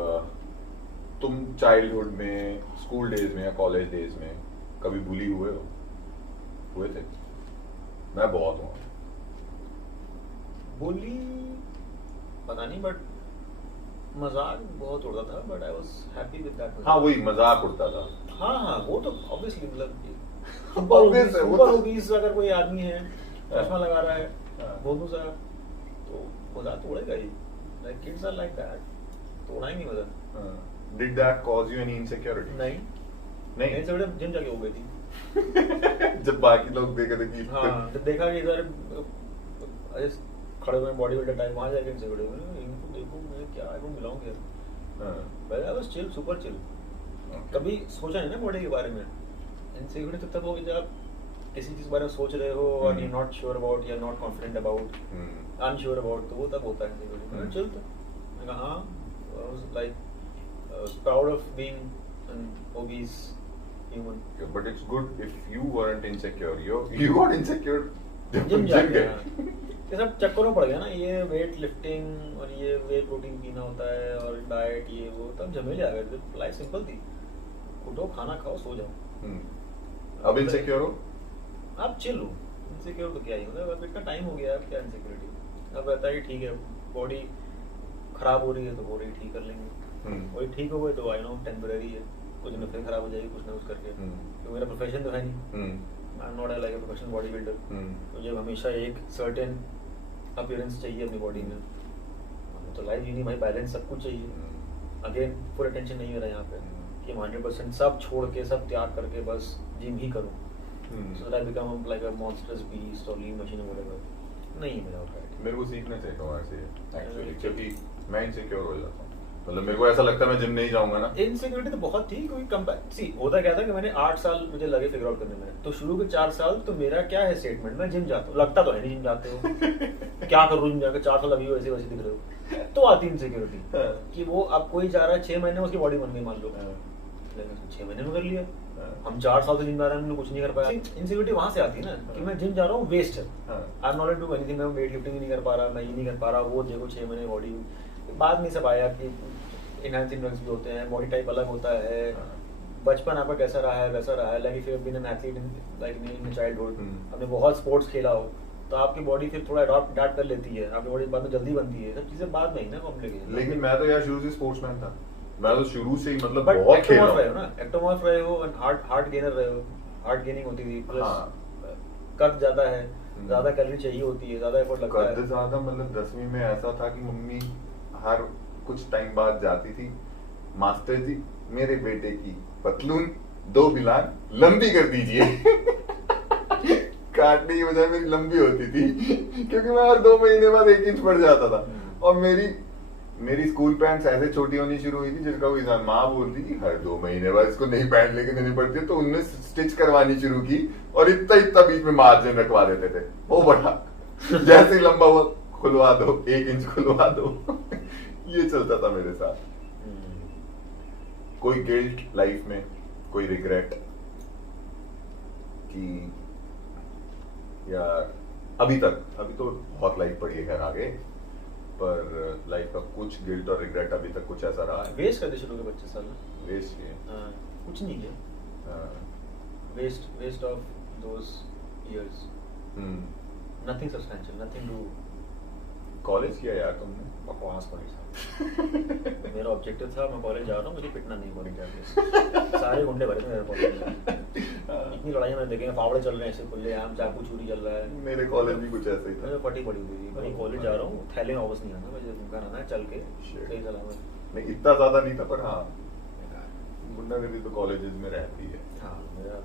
तुम चाइल्डहुड में, स्कूल डेज में या कॉलेज डेज में कभी बुली हुए थे? मैं बहुत हूँ। बुली पता नहीं, बट मजाक बहुत उड़ता था, but I was happy with that. हाँ वही मजाक उड़ता था। हाँ वो तो ऑब्वियसली, मतलब Obvious है, वो तो- सुपर अगर कोई आदमी है चश्मा लगा रहा है, हाँ। बहुत सा, तो मजाक तो उड़ेगा ही। Like kids are like that, तो उड़ाएंगे मजाक। Did that cause you any insecurity? नहीं नहीं से बड़े जिम जाके हो गई थी। जब बाकी लोग देखे थे कि हाँ, जब देखा कि इधर ऐसे खड़े हुए बॉडी बिल्डर टाइप, वहां जाके इनसे बड़े हुए, इनको देखो मैं क्या इनको मिलाऊं क्या। पहले I was chill, super chill, कभी सोचा नहीं ना बॉडी के बारे में। इनसिक्योरिटी तब होगी जब आप किसी चीज के बारे में सोच रहे हो और यू नॉट श्योर अबाउट, या not confident about, unsure about, तो वो तब होता है इनसिक्योरिटी। मैं चिल था, मैं कहा हाँ, आई was like proud of being an obese human. but it's good if you weren't insecure. You got insecure जब जिम तुम जाके जिम गए। ये सब चक्करों में पड़ गया ना, ये वेट लिफ्टिंग और ये वे प्रोटीन पीना होता है और डाइट ये वो, तब झमेले आ गए। लाइफ सिंपल थी, उठो खाना खाओ सो जाओ। अब इनसिक्योर हो? आप चिल हो, इनसिक्योर तो क्या ही होगा, अब इतना टाइम हो गया, अब क्या इनसिक्योरिटी। अब रहता है कि ठीक है बॉडी खराब हो रही है तो बॉडी ठीक कर लेंगे, बॉडी ठीक हो गई तो आई नो टेम्पररी है, कुछ दिन में फिर खराब हो जाएगी कुछ ना कुछ करके। तो मेरा प्रोफेशन तो है नहीं, आई am not like a professional body builder. मुझे हमेशा एक सर्टेन अपीयरेंस चाहिए अपनी बॉडी में, तो लाइफ जीनी भाई, बैलेंस सब कुछ चाहिए। अगेन फुल अटेंशन नहीं हो रहा है यहाँ पे कि 100% सब छोड़ के सब त्याग करके बस जिम ही करूँ, so that I become like a monstrous beast और लीन मशीन व्हाटएवर। नहीं मेरा होता है, मेरे को सीखना चाहिए तुम्हारे से एक्चुअली, क्योंकि मैं इनसिक्योर हो जाता हूँ। मतलब मेरे को ऐसा लगता है मैं जिम नहीं जाऊंगा ना। इनसिक्योरिटी तो बहुत थी, क्योंकि सी होता क्या था कि मैंने 8 साल मुझे लगे फिगर आउट करने में, तो शुरू के 4 साल तो मेरा क्या है स्टेटमेंट, मैं जिम जाता हूँ, लगता तो है नहीं जिम जाते हो क्या करूँ जिम जाकर, 4 साल अभी वैसे वैसे दिख रहे हो, तो आती इनसिक्योरिटी कि वो अब कोई जा रहा है 6 महीने में उसकी बॉडी बन गई मान लो, 6 महीने में कर लिया, हम 4 साल से जिम जा रहे हैं, हमने कुछ नहीं कर पाया। इनसिक्योरिटी वहां से आती है ना कि मैं जिम जा रहा हूँ, वेस्ट है, I am not able to do anything, मैं वेट लिफ्टिंग नहीं कर पा रहा, मैं ये नहीं कर पा रहा, वो देखो 6 महीने बॉडी। बाद में सब आया कि एनहांसिंग ड्रग्स भी होते हैं, बॉडी टाइप अलग होता है, बचपन आपका कैसा रहा है वैसा रहा है, like if you have been an athlete like in childhood, आपने बहुत स्पोर्ट्स खेला हो तो आपकी बॉडी फिर थोड़ा अडॉप्ट कर लेती है, आपकी बॉडी बाद में जल्दी बनती है, सब चीजें बाद में ही ना कॉम्प्लिकेशन। लेकिन मैं तो यार शुरू से स्पोर्ट्समैन था, मैं तो शुरू से ही मतलब बहुत खेला हूं रहे हो ना, एक्टोमॉर्फ रहे हो, हार्ट गेनर रहे हो, हार्ट गेनिंग होती थी, प्लस कद ज्यादा है, ज्यादा कैलोरी चाहिए होती है, ज्यादा एफर्ट लगता है। कद ज्यादा मतलब 10वीं में ऐसा था कि मम्मी हर कुछ टाइम बाद जाती थी, मास्टर जी मेरे बेटे की पतलून 2 बिलान लंबी कर दीजिए काटने की बजाय मेरी लंबी होती थी क्योंकि मैं हर 2 महीने बाद 1 इंच बढ़ जाता था। और मेरी स्कूल पैंट्स ऐसे छोटी होनी शुरू हुई थी जिसका कोई माँ बोलती थी हर 2 महीने बाद इसको नई पैंट लेके देनी पड़ती है, तो उनने स्टिच करवानी शुरू की और इतना बीच में मार्जिन रखवा देते थे, वो बढ़ा जैसे ही लंबा हुआ खुलवा दो, 1 इंच खुलवा दो ये चलता था मेरे साथ। कोई गिल्ट लाइफ में, कोई रिग्रेट कि यार अभी तो बहुत लाइफ पड़ी है खैर आगे, पर लाइफ का कुछ गिल्ट और रिग्रेट अभी तक कुछ ऐसा रहा है? वेस्ट करते शुरू के बच्चे साल वेस्ट किए, कुछ नहीं किया, waste of those years, nothing substantial, nothing to. College किया यार तुमने? बकवास कॉलेज था मेरा ऑब्जेक्टिव था, मैं कॉलेज जा रहा हूँ, मुझे पिटना नहीं कॉलेज जाके सारे गुंडे भरे थे मेरे कॉलेज में, इतनी लड़ाई मैंने देखे, फावड़े चल रहे हैं ऐसे खुले आम, चाकू चूरी चल रहा है। मेरे कॉलेज भी कुछ ऐसे ही था, मैं फटी पड़ी हुई थी भाई, कॉलेज जा रहा हूँ, थैले में वापस नहीं आना, मुझे घर आना है चल के सही सलामत। नहीं इतना ज्यादा नहीं था, पर हाँ गुंडागर्दी तो कॉलेजेस में रहती है। हाँ मेरा,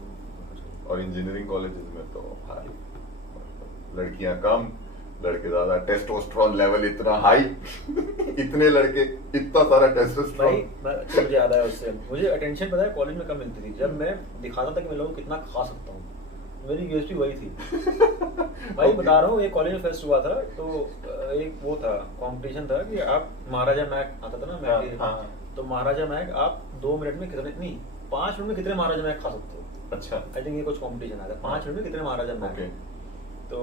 और इंजीनियरिंग कॉलेजेस में तो भाई लड़कियां कम लड़के ज्यादा, टेस्टोस्टेरोन लेवल इतना हाई इतने लड़के, इतना सारा टेस्टोस्टेरोन। भाई मुझे याद आया उससे, मुझे अटेंशन पता है कॉलेज में कम मिलती थी, जब मैं दिखाता था कि मैं लोगों को कितना खा सकता हूँ, मेरी यूएसपी वही थी भाई बता रहा हूँ। एक कॉलेज में फेस्ट हुआ था, तो एक वो था कॉम्पिटिशन था कि आप महाराजा मैक आता था ना मैक, तो महाराजा मैक आप 2 मिनट में कितने, नहीं 5 मिनट में कितने महाराजा मैक खा सकते हो। अच्छा, आई थिंक ये कुछ कॉम्पिटिशन आया था, 5 मिनट में कितने महाराजा मैक। तो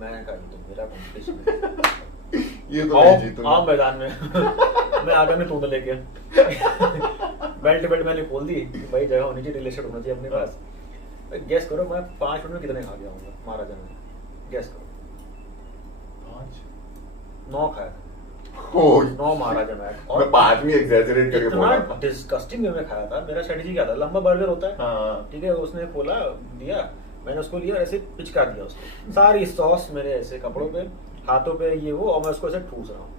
मैंने कहा तो मेरा कंपटीशन है ये तो नहीं जीतूंगा आओ मैदान में मैं आगे में तूंद लेके बेल्ट मैंने खोल दी कि भाई जगह होनी चाहिए, रिलेशन होना चाहिए अपने पास। गेस करो मैं 5 मिनट में कितने खा गया हूँ महाराजा में, गेस करो। 9 खाया था, 9 महाराजा मैक, और मैं 5 में एग्जैजरेट करके बोल रहा था, डिस्गस्टिंग वे में खाया था। मेरा स्ट्रेटजी क्या था, लंबा बर्गर होता है ठीक है, उसने खोला दिया, मैंने उसको लिया ऐसे पिचका दिया उसको, सारी सॉस मेरे ऐसे कपड़ों पे, हाथों पे ये वो, और मैं उसको ऐसे ठूस रहा हूँ।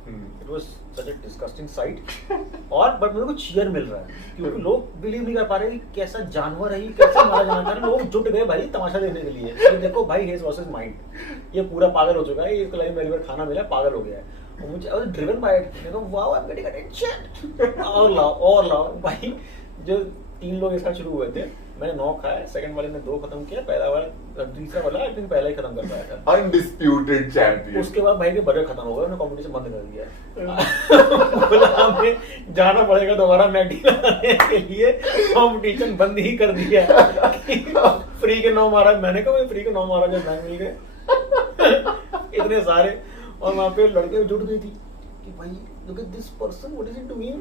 It was such a disgusting site. और बट मेरे को चीयर मिल रहा है क्योंकि लोग बिलीव नहीं कर पा रहे कि कैसा जानवर है ये, कैसे मारा जाना है। लोग जुट गए भाई तमाशा देखने के लिए, तो देखो भाई हिज वर्सेस माइंड, ये पूरा पागल हो चुका है, इसको लाइन में खाना मिला पागल हो गया है। और मुझे I was driven by it, देखो wow I am getting attention, और लाओ भाई। जो 3 लोग इसका शुरू हुए थे, मैंने 9 खाया, सेकंड वाले ने 2 खत्म किया, पहला वाला तीसरा वाला आई थिंक पहला ही खत्म कर पाया था, अनडिस्प्यूटेड चैंपियन। उसके बाद भाई के बर्गर खत्म हो गए, उन्होंने कंपटीशन बंद कर दिया बोला हमें जाना पड़ेगा दोबारा मैडी लाने के लिए, कंपटीशन बंद ही कर दिया फ्री के 9 मारा। मैंने कहा फ्री के 9 मारा जब मैं मिल गए इतने सारे, और वहाँ पे लड़के जुट गई थी कि भाई look at this person, what is it doing?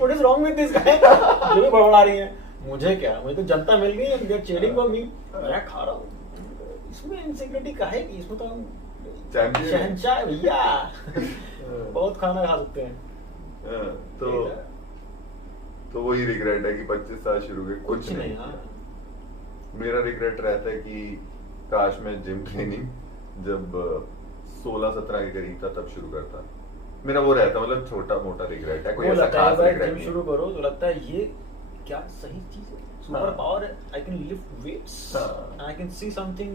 What is wrong with this guy? जो भी बड़बड़ा रही है, मुझे क्या, मुझे तो जनता मिल गई है, they're cheering for me, मैं खा रहा हूँ, इसमें इनसिक्योरिटी काहे की, इसमें तो हम शहंशाह है भैया, बहुत खाना खा सकते हैं। तो वही रिग्रेट है कि 25 साल शुरू हुए कुछ नहीं। हाँ। मेरा रिग्रेट रहता है कि काश मैं जिम ट्रेनिंग जब 16-17 के करीब था तब शुरू करता। मेरा वो रहता, मतलब छोटा मोटा रिग्रेट है, कोई वो ऐसा लगता खास है रिग्रेट जिम नहीं। शुरू करो तो लगता है ये क्या सही चीज है, सुपर हाँ। पावर है, आई कैन लिफ्ट वेट्स, हाँ। I can see something.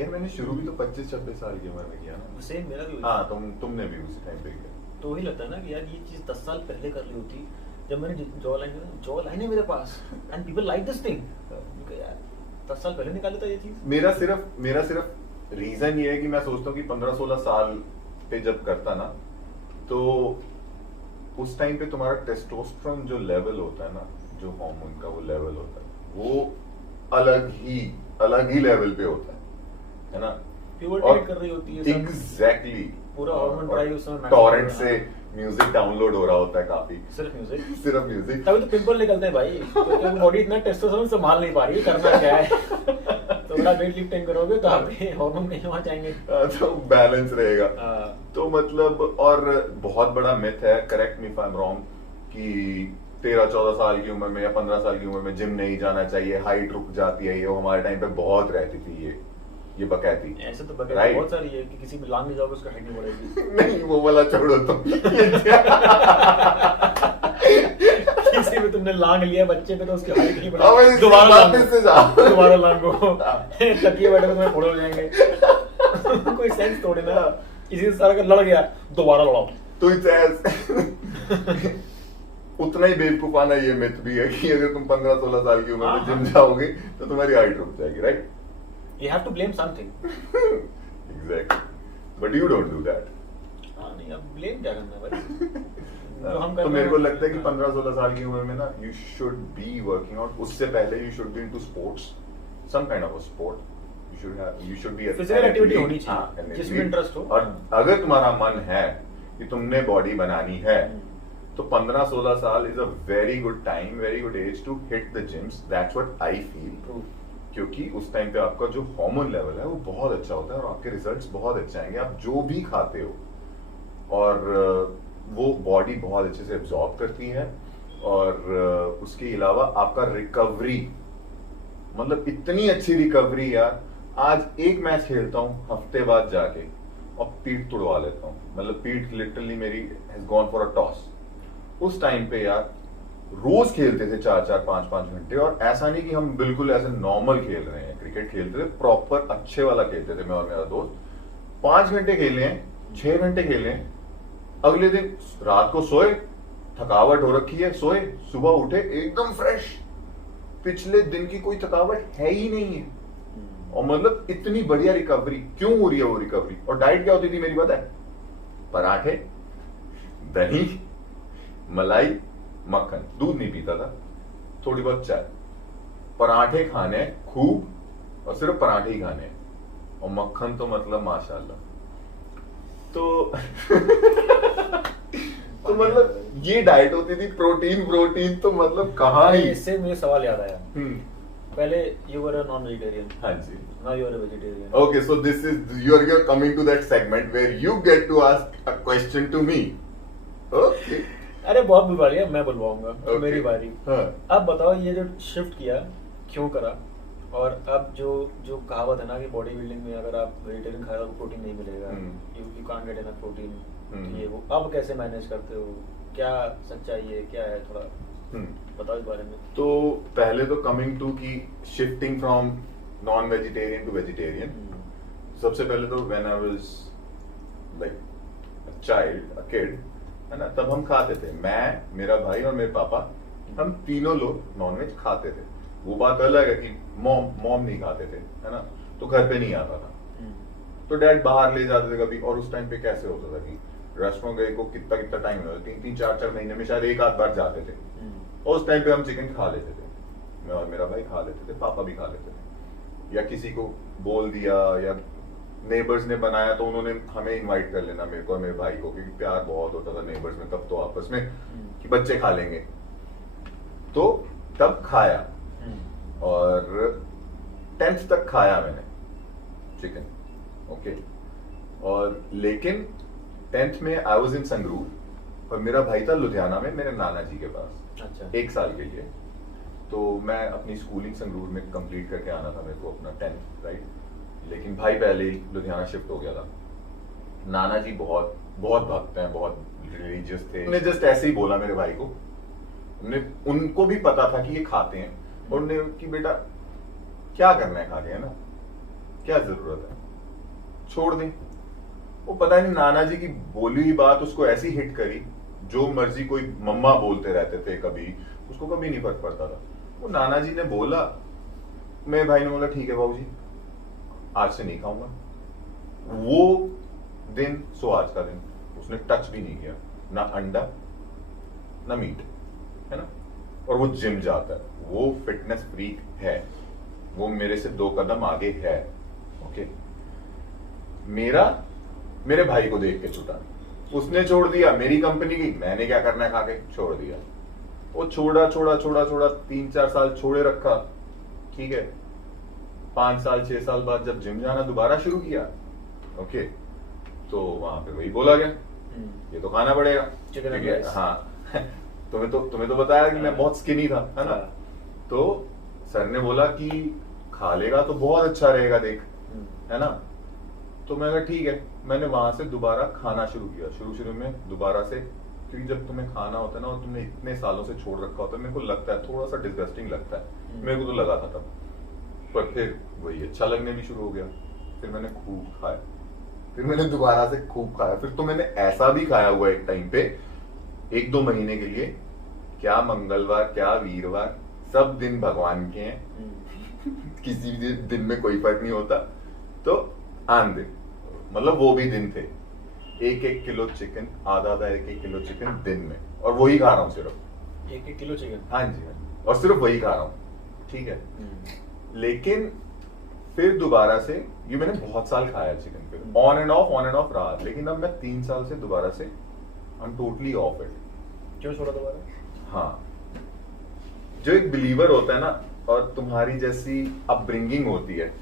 यार मैंने शुरू भी तो 25-26 साल की उम्र में किया ना। सेम मेरा भी हाँ, तुमने भी उसी टाइम पे किया। तो वही लगता है ना कि यार ये चीज 10 साल पहले कर ली होती, जब मैंने जॉ लाइन है मेरे पास and people like this thing, यार 10 साल पहले निकाले था ये चीज। मेरा सिर्फ रीजन ये है कि मैं सोचता हूँ कि 15-16 साल पे जब करता ना, तो उस टाइम पे तुम्हारा टेस्टोस्टेरोन जो लेवल होता है ना, जो हार्मोन का वो लेवल होता है, वो अलग ही लेवल पे होता है ना। प्यूबर्टी कर रही होती है सब। एग्जैक्टली, पूरा हार्मोन ड्राइव उस समय टॉरेंट से म्यूजिक डाउनलोड हो रहा होता है काफी, सिर्फ म्यूजिक। म्यूजिक। तभी तो पिंपल निकलते हैं भाई, क्योंकि बॉडी इतना टेस्टोस्टेरोन संभाल नहीं पा रही है, करना क्या है। तो बड़ा वेट लिफ्टिंग करोगे तो आपके हार्मोन कहीं वहां जाएंगे, तो बैलेंस रहेगा। हाँ। तो मतलब, और बहुत बड़ा मिथ है, correct me if I am wrong, कि 13-14 साल की उम्र में या 15 साल की उम्र में जिम नहीं जाना चाहिए, हाइट रुक जाती है। ये वो हमारे टाइम पे बहुत रहती थी ये बकैती। ऐसे तो बकैती Right. बहुत सारी है कि किसी भी लांग में जाओगे उसका हाइट नहीं बढ़ेगी। नहीं, वो वाला छोड़ो तुम। किसी में तुमने लांग लिया बच्चे पे तो उसकी हाइट नहीं अब बढ़ेगी, इस दोबारा बात लांगो, से जाओ। दोबारा लांगो, तकिए बैठे तो तुम्हें फोड़े हो जाएंगे। कोई सेंस थोड़ी ना, किसी से सारा लड़ गया दोबारा लड़ाओ। तो उतना ही बेवकूफाना ये मिथ भी है कि अगर तुम 15-16 साल की उम्र में जिम जाओगे तो तुम्हारी हाइट रुक जाएगी, right? You have to blame something. Exactly. But you don't do that. हाँ नहीं, अब blame क्या करना है भाई? जो हम कर तो रहे मेरे हैं- को लगता है कि 15-16 साल की उम्र में ना, you should be working out. उससे पहले you should be into sports, some kind of a sport. You should be Physical an activity athlete. होनी चाहिए, हाँ, an जिसमें athlete. interest हो। और अगर तुम्हारा मन है कि तुमने बॉडी बनानी है, तो 15-16 साल is a very good time, very good age to hit the gyms. That's what I feel. True. क्योंकि उस टाइम पे आपका जो हार्मोन लेवल है वो बहुत अच्छा होता है और आपके रिजल्ट्स बहुत अच्छे आएंगे। आप जो भी खाते हो, और वो बॉडी बहुत अच्छे से एब्जॉर्ब करती है, और उसके अलावा आपका रिकवरी, मतलब इतनी अच्छी रिकवरी यार। आज एक मैच खेलता हूँ हफ्ते बाद जाके और पीठ तुड़वा लेता हूँ, मतलब पीठ लिटरली मेरी has gone for a toss. उस टाइम पे यार रोज खेलते थे 4-4, 5-5 घंटे, और ऐसा नहीं कि हम बिल्कुल ऐसे नॉर्मल खेल रहे हैं, क्रिकेट खेलते थे प्रॉपर अच्छे वाला खेलते थे मैं और मेरा दोस्त। 5 घंटे खेले हैं, 6 घंटे खेले हैं, अगले दिन रात को सोए, थकावट हो रखी है, सोए, सुबह उठे एकदम फ्रेश, पिछले दिन की कोई थकावट है ही नहीं है। और मतलब इतनी बढ़िया रिकवरी क्यों हो रही है वो रिकवरी। और डाइट क्या होती थी मेरी, पता है? पराठे, दही, मलाई, मक्खन, दूध नहीं पीता था, थोड़ी बहुत चाय, पराठे खाने खूब, और सिर्फ पराठे ही खाने, और मक्खन तो मतलब माशाल्लाह। तो तो मतलब ये डाइट होती थी, प्रोटीन तो मतलब कहाँ ही। इससे मुझे सवाल याद आया, हम्म, पहले you were a non-vegetarian, हाँ जी। now you are a vegetarian. Okay, so this is you're coming to that segment where you get to ask a question to me. Okay. अरे बहुत बुलवा लिया, मैं बुलवाऊंगा, तो Okay. मेरी बारी। हाँ। अब बताओ ये जो शिफ्ट किया क्यों करा, और अब जो कहावत है ना कि बॉडी बिल्डिंग में अगर आप वेजिटेरियन खाए तो प्रोटीन नहीं मिलेगा, you can't get enough protein, ये वो, अब कैसे मैनेज करते हो, क्या सच्चाई है, क्या है, थोड़ा बताओ इस बारे में। तो पहले तो कमिंग टू की shifting from non vegetarian to vegetarian, सबसे पहले तो when I was like a child, a kid, है ना, तब हम खाते थे, मैं, मेरा भाई और मेरे पापा, हम तीनों लोग नॉनवेज खाते थे। वो बात अलग है कि मॉम नहीं खाते थे, है ना, तो घर पे नहीं आता था, तो डैड बाहर ले जाते थे कभी। और उस टाइम पे कैसे होता था कि रेस्टोरेंट गए को कितना टाइम होता, 3-3, 4-4 महीने में शायद एक आध बार जाते थे, और उस टाइम पे हम चिकन खा लेते थे, मैं और मेरा भाई खा लेते थे, पापा भी खा लेते थे, या किसी को बोल दिया या नेबर्स ने बनाया तो उन्होंने हमें इनवाइट कर लेना, मेरे को और मेरे भाई को, क्योंकि प्यार बहुत होता था नेबर्स में तब तो आपस में कि बच्चे खा लेंगे, तो तब खाया। और 10th तक खाया मैंने चिकन, ओके। और लेकिन 10th में आई वाज इन संगरूर और मेरा भाई था लुधियाना में मेरे नाना जी के पास। अच्छा। 1 साल के लिए। तो मैं अपनी स्कूलिंग संगरूर में कंप्लीट करके आना था मेरे को, अपना 10th, राइट। लेकिन भाई पहले ही लुधियाना शिफ्ट हो गया था। नाना जी बहुत बहुत भक्त हैं, बहुत रिलीजियस थे। उन्होंने जस्ट ऐसे ही बोला मेरे भाई को, उनको भी पता था कि ये खाते हैं, और उन्होंने कि बेटा क्या करना है खा के, है ना, क्या जरूरत है, छोड़ दें। वो पता नहीं नाना जी की बोली हुई बात उसको ऐसी हिट करी, जो मर्जी कोई मम्मा बोलते रहते थे कभी, उसको कभी नहीं फर्क पड़ता था। वो नाना जी ने बोला, मेरे भाई ने बोला ठीक है बाबूजी, आज से नहीं खाऊंगा। वो दिन सो आज का दिन उसने टच भी नहीं किया, ना अंडा ना मीट, है ना। और वो जिम जाता है, वो फिटनेस फ्रीक है, वो मेरे से 2 कदम आगे है, ओके। मेरे भाई को देख के छूटा, उसने छोड़ दिया, मेरी कंपनी की, मैंने क्या करना है खा के, छोड़ दिया। वो छोड़ा 3-4 साल छोड़े रखा, ठीक है। 5 साल 6 साल बाद जब जिम जाना दोबारा शुरू किया, ओके, तो वहां पे वही बोला गया, ये तो खाना पड़ेगा, ठीक है। हाँ तुम्हें तो बताया कि मैं बहुत स्किनी था, है ना। तो सर ने बोला कि खा लेगा तो बहुत अच्छा रहेगा, देख, है ना। तो मैं कहा ठीक है, मैंने वहां से दोबारा खाना शुरू किया, शुरू में दोबारा से, क्योंकि जब तुम्हें खाना होता है ना और तुमने इतने सालों से छोड़ रखा होता है, मेरे को लगता है थोड़ा सा डिस्गस्टिंग लगता है, मेरे को तो लगा था तब, पर फिर वही अच्छा लगने भी शुरू हो गया। फिर मैंने खूब खाया, फिर मैंने दोबारा से खूब खाया, फिर तो मैंने ऐसा भी खाया हुआ एक टाइम पे 1-2 महीने के लिए, क्या मंगलवार क्या वीरवार सब दिन भगवान के हैं किसी भी दिन में कोई फर्क नहीं होता। तो दिन, मतलब वो भी दिन थे, 1-1 किलो चिकन, आधा 1-1 किलो चिकन दिन में, और वही खा रहा हूँ सिर्फ 1-1 किलो चिकन। हाँ जी, और सिर्फ वही खा रहा हूँ, ठीक है। लेकिन फिर दोबारा से, ये मैंने बहुत साल खाया चिकन, फिर ऑन एंड ऑफ रहा, लेकिन अब मैं 3 साल से दोबारा से I am totally off it. क्यों छोड़ा दोबारा? हाँ, जो एक बिलीवर होता है ना, और तुम्हारी जैसी अपब्रिंगिंग होती है,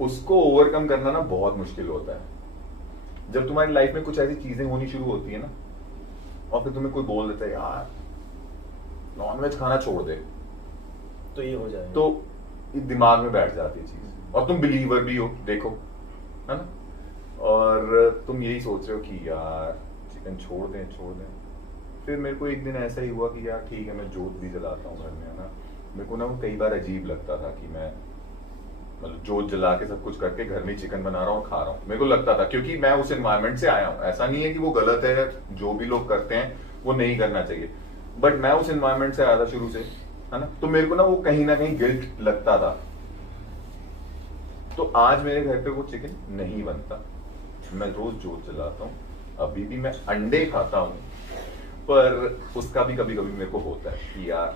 उसको ओवरकम करना ना बहुत मुश्किल होता है। जब तुम्हारी लाइफ में कुछ ऐसी चीजें होनी शुरू होती है ना, और फिर तुम्हें कोई बोल देता है यार नॉनवेज खाना छोड़ दे, तो ये हो जाए, तो ये दिमाग में बैठ जाती है चीज, और तुम बिलीवर भी हो, देखो, है ना, और तुम यही सोच रहे हो कि यार चिकन छोड़ दें। फिर मेरे को एक दिन ऐसा ही हुआ कि यार ठीक है, मैं जोत भी जलाता हूँ घर में, है ना। मेरे को ना वो कई बार अजीब लगता था कि मैं मतलब जोत जला के सब कुछ करके घर में चिकन बना रहा हूँ और खा रहा हूँ, मेरे को लगता था, क्योंकि मैं उस एनवायरनमेंट से आया हूँ। ऐसा नहीं है कि वो गलत है, जो भी लोग करते हैं वो नहीं करना चाहिए, बट मैं उस एनवायरनमेंट से आया था शुरू से, है ना। तो मेरे को ना वो कहीं ना कहीं गिल्ट लगता था। तो आज मेरे घर पे वो चिकन नहीं बनता, मैं रोज जोत जलाता हूँ, अभी भी मैं अंडे खाता हूँ, पर उसका भी कभी कभी मेरे को होता है कि यार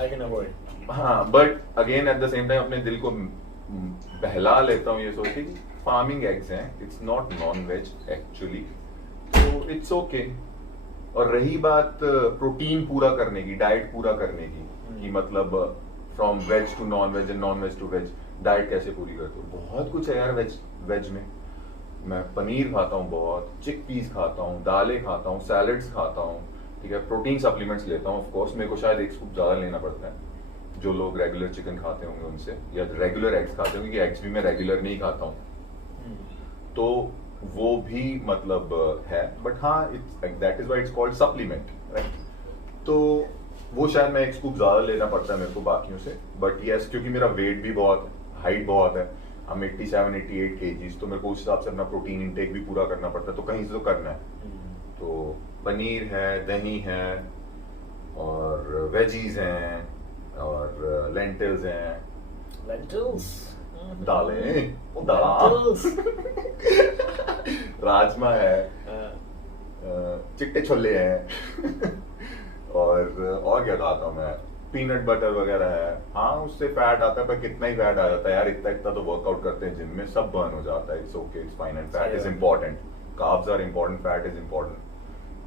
आई कैन अवॉइड। हाँ, but again at the same time अपने दिल को बहला लेता हूँ ये सोच के कि फार्मिंग एग्स हैं, it's not non veg actually, तो इट्स ओके। और रही बात प्रोटीन पूरा करने की, डाइट पूरा करने की, कि मतलब from veg to non veg and non veg to veg, diet कैसे पूरी करते हो? बहुत कुछ है यार वेज में। मैं पनीर खाता हूँ बहुत, चिक पीस खाता हूँ, दालें खाता हूँ, सैलड्स खाता हूँ, ठीक है। प्रोटीन सप्लीमेंट्स लेता हूँ, ऑफ कोर्स मेरे को शायद एक स्कूप ज्यादा लेना पड़ता है जो लोग रेगुलर चिकन खाते होंगे उनसे, या रेगुलर एग्स खाते होंगे, कि एग्स भी मैं रेगुलर नहीं खाता हूँ, तो वो भी मतलब है, बट हाँ that is why it's called supplement, right. तो वो शायद मैं एक स्कूप ज्यादा लेना पड़ता है मेरे को बाकियों से, बट यस, क्योंकि मेरा वेट भी बहुत, हाइट बहुत है, हम 87-88 kgs, तो मेरे को उस हिसाब से अपना प्रोटीन इंटेक भी पूरा करना पड़ता है, तो कहीं से तो करना है। तो पनीर है, दही है, और वेजीज हैं, और लेंटिल्स हैं, दालें, वो दाल, राजमा है, चिट्टे छोले हैं, और क्या खाता हूँ मैं, पीनट बटर वगैरह है, हाँ उससे फैट आता है, पर कितना ही फैट आ जाता है यार, इतना इतना तो वर्कआउट करते हैं जिम में, सब बर्न हो जाता है, it's okay, it's fine, and fat is important, carbs are important, fat is important,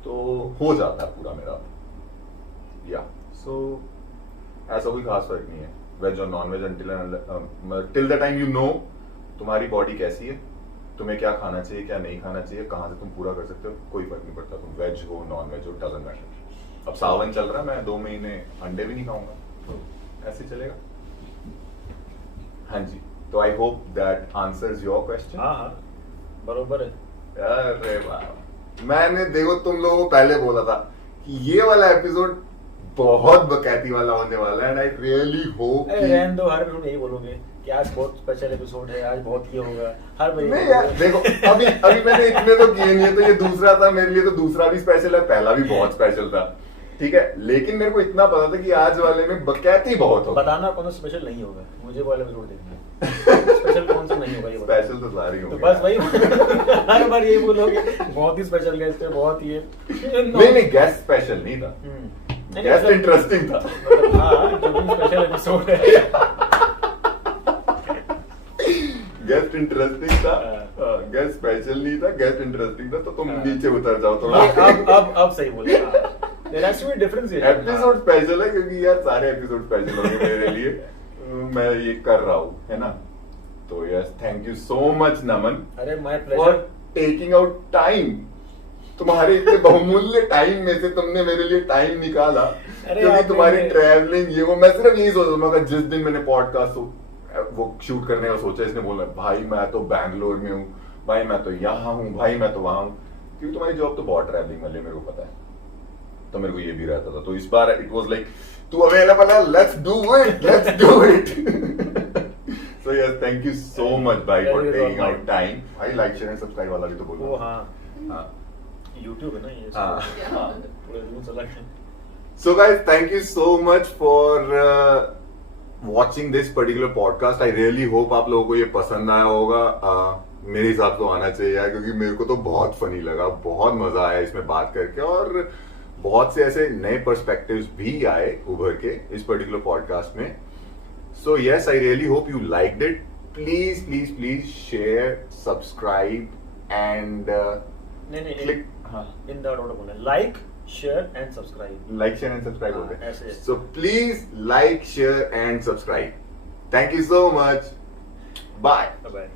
तो हो जाता है पूरा मेरा, या सो ऐसा कोई खास फर्क नहीं है वेज और non veg, till the time you know तुम्हारी बॉडी कैसी है, तुम्हें क्या खाना चाहिए क्या नहीं खाना चाहिए, कहाँ से तुम पूरा कर सकते हो, कोई फर्क नहीं पड़ता, तुम वेज हो नॉन वेज हो, डजंट मैटर। अब सावन चल रहा है, मैं 2 महीने अंडे भी नहीं खाऊंगा, तो ऐसे चलेगा। हाँ जी, तो I hope that answers your question. हाँ हाँ बरोबर है। अरे वाह, मैंने देखो तुम लोगों को पहले बोला था कि ये वाला एपिसोड बहुत बकैती वाला होने वाला है, एंड आई रियली होप कि रहने दो, हर तुम यही बोलोगे कि आज बहुत स्पेशल एपिसोड है, आज बहुत ये होगा, हर बार नहीं यार देखो, अभी अभी मैंने इतने तो किए नहीं है, तो ये दूसरा था मेरे लिए, तो दूसरा भी स्पेशल है, पहला भी बहुत स्पेशल था, ठीक है, लेकिन मेरे को इतना पता था कि आज वाले में बकैती बहुत होगा। बताना कौन सा स्पेशल नहीं होगा, मुझे वाले एपिसोड देखना स्पेशल कौन सा नहीं होगा ये बताओ। स्पेशल तो सारी तो होंगे। बस वही हर बार यही बोलोगे, बहुत ही स्पेशल गेस्ट है, बहुत ही नहीं गेस्ट स्पेशल नहीं था, गेस्ट इंटरेस्टिंग था। मतलब हाँ जो भी स्पेशल एपिसोड है गेस्ट इंटरेस्टिंग था, गेस्ट स्पेशल नहीं था, गेस्ट इंटरेस्टिंग था, तो तुम नीचे उतर जाओ ये थोड़ा। अब सही बोले। There has to be difference here. Episode special है क्योंकि यार सारे एपिसोड स्पेशल होंगे मेरे लिए, मैं ये कर रहा हूँ, है ना, तो yes thank you so much Naman अरे my for pleasure. Taking out time, तुम्हारे इतने बहुमूल्य टाइम में से तुमने मेरे लिए टाइम निकाला, अरे क्योंकि आपने- तुम्हारी ट्रैवलिंग ये वो, मैं सिर्फ यही सोच रहा था जिस दिन मैंने पॉडकास्ट वो शूट करने का सोचा, इसने बोला भाई मैं तो बैंगलोर में हूँ, भाई मैं तो यहाँ हूँ, भाई मैं तो वहां हूँ, क्योंकि तुम्हारी जॉब तो बहुत ट्रैवलिंग वाली है, मेरे को पता है, तो मेरे को ये भी रहता था, तो इस बार इट वाज लाइक तू अवेलेबल है, let's do it, let's do it. So yes thank you so much भाई फॉर टेकिंग आउट टाइम। भाई लाइक शेयर एंड सब्सक्राइब वाला भी तो बोलो। वो हाँ हाँ YouTube है ना ये, हाँ हाँ। पूरे रूल्स अलग हैं। So guys, thank you so much for watching this particular podcast. I really hope आप लोगों को ये पसंद आया होगा। मेरे हिसाब से आना चाहिए यार, क्योंकि मेरे को तो बहुत फनी लगा, बहुत मजा आया इसमें बात करके, और बहुत से ऐसे नए पर्सपेक्टिव्स भी आए उभर के इस पर्टिकुलर पॉडकास्ट में। So yes, I really hope you liked it. Please, please, please share, subscribe and नहीं click. हाँ, इन द ऑर्डर बोलना, like share and subscribe. like, share and subscribe हाँ, होते हैं। ऐसे। So please like, share and subscribe. Thank you so much. Bye. Bye.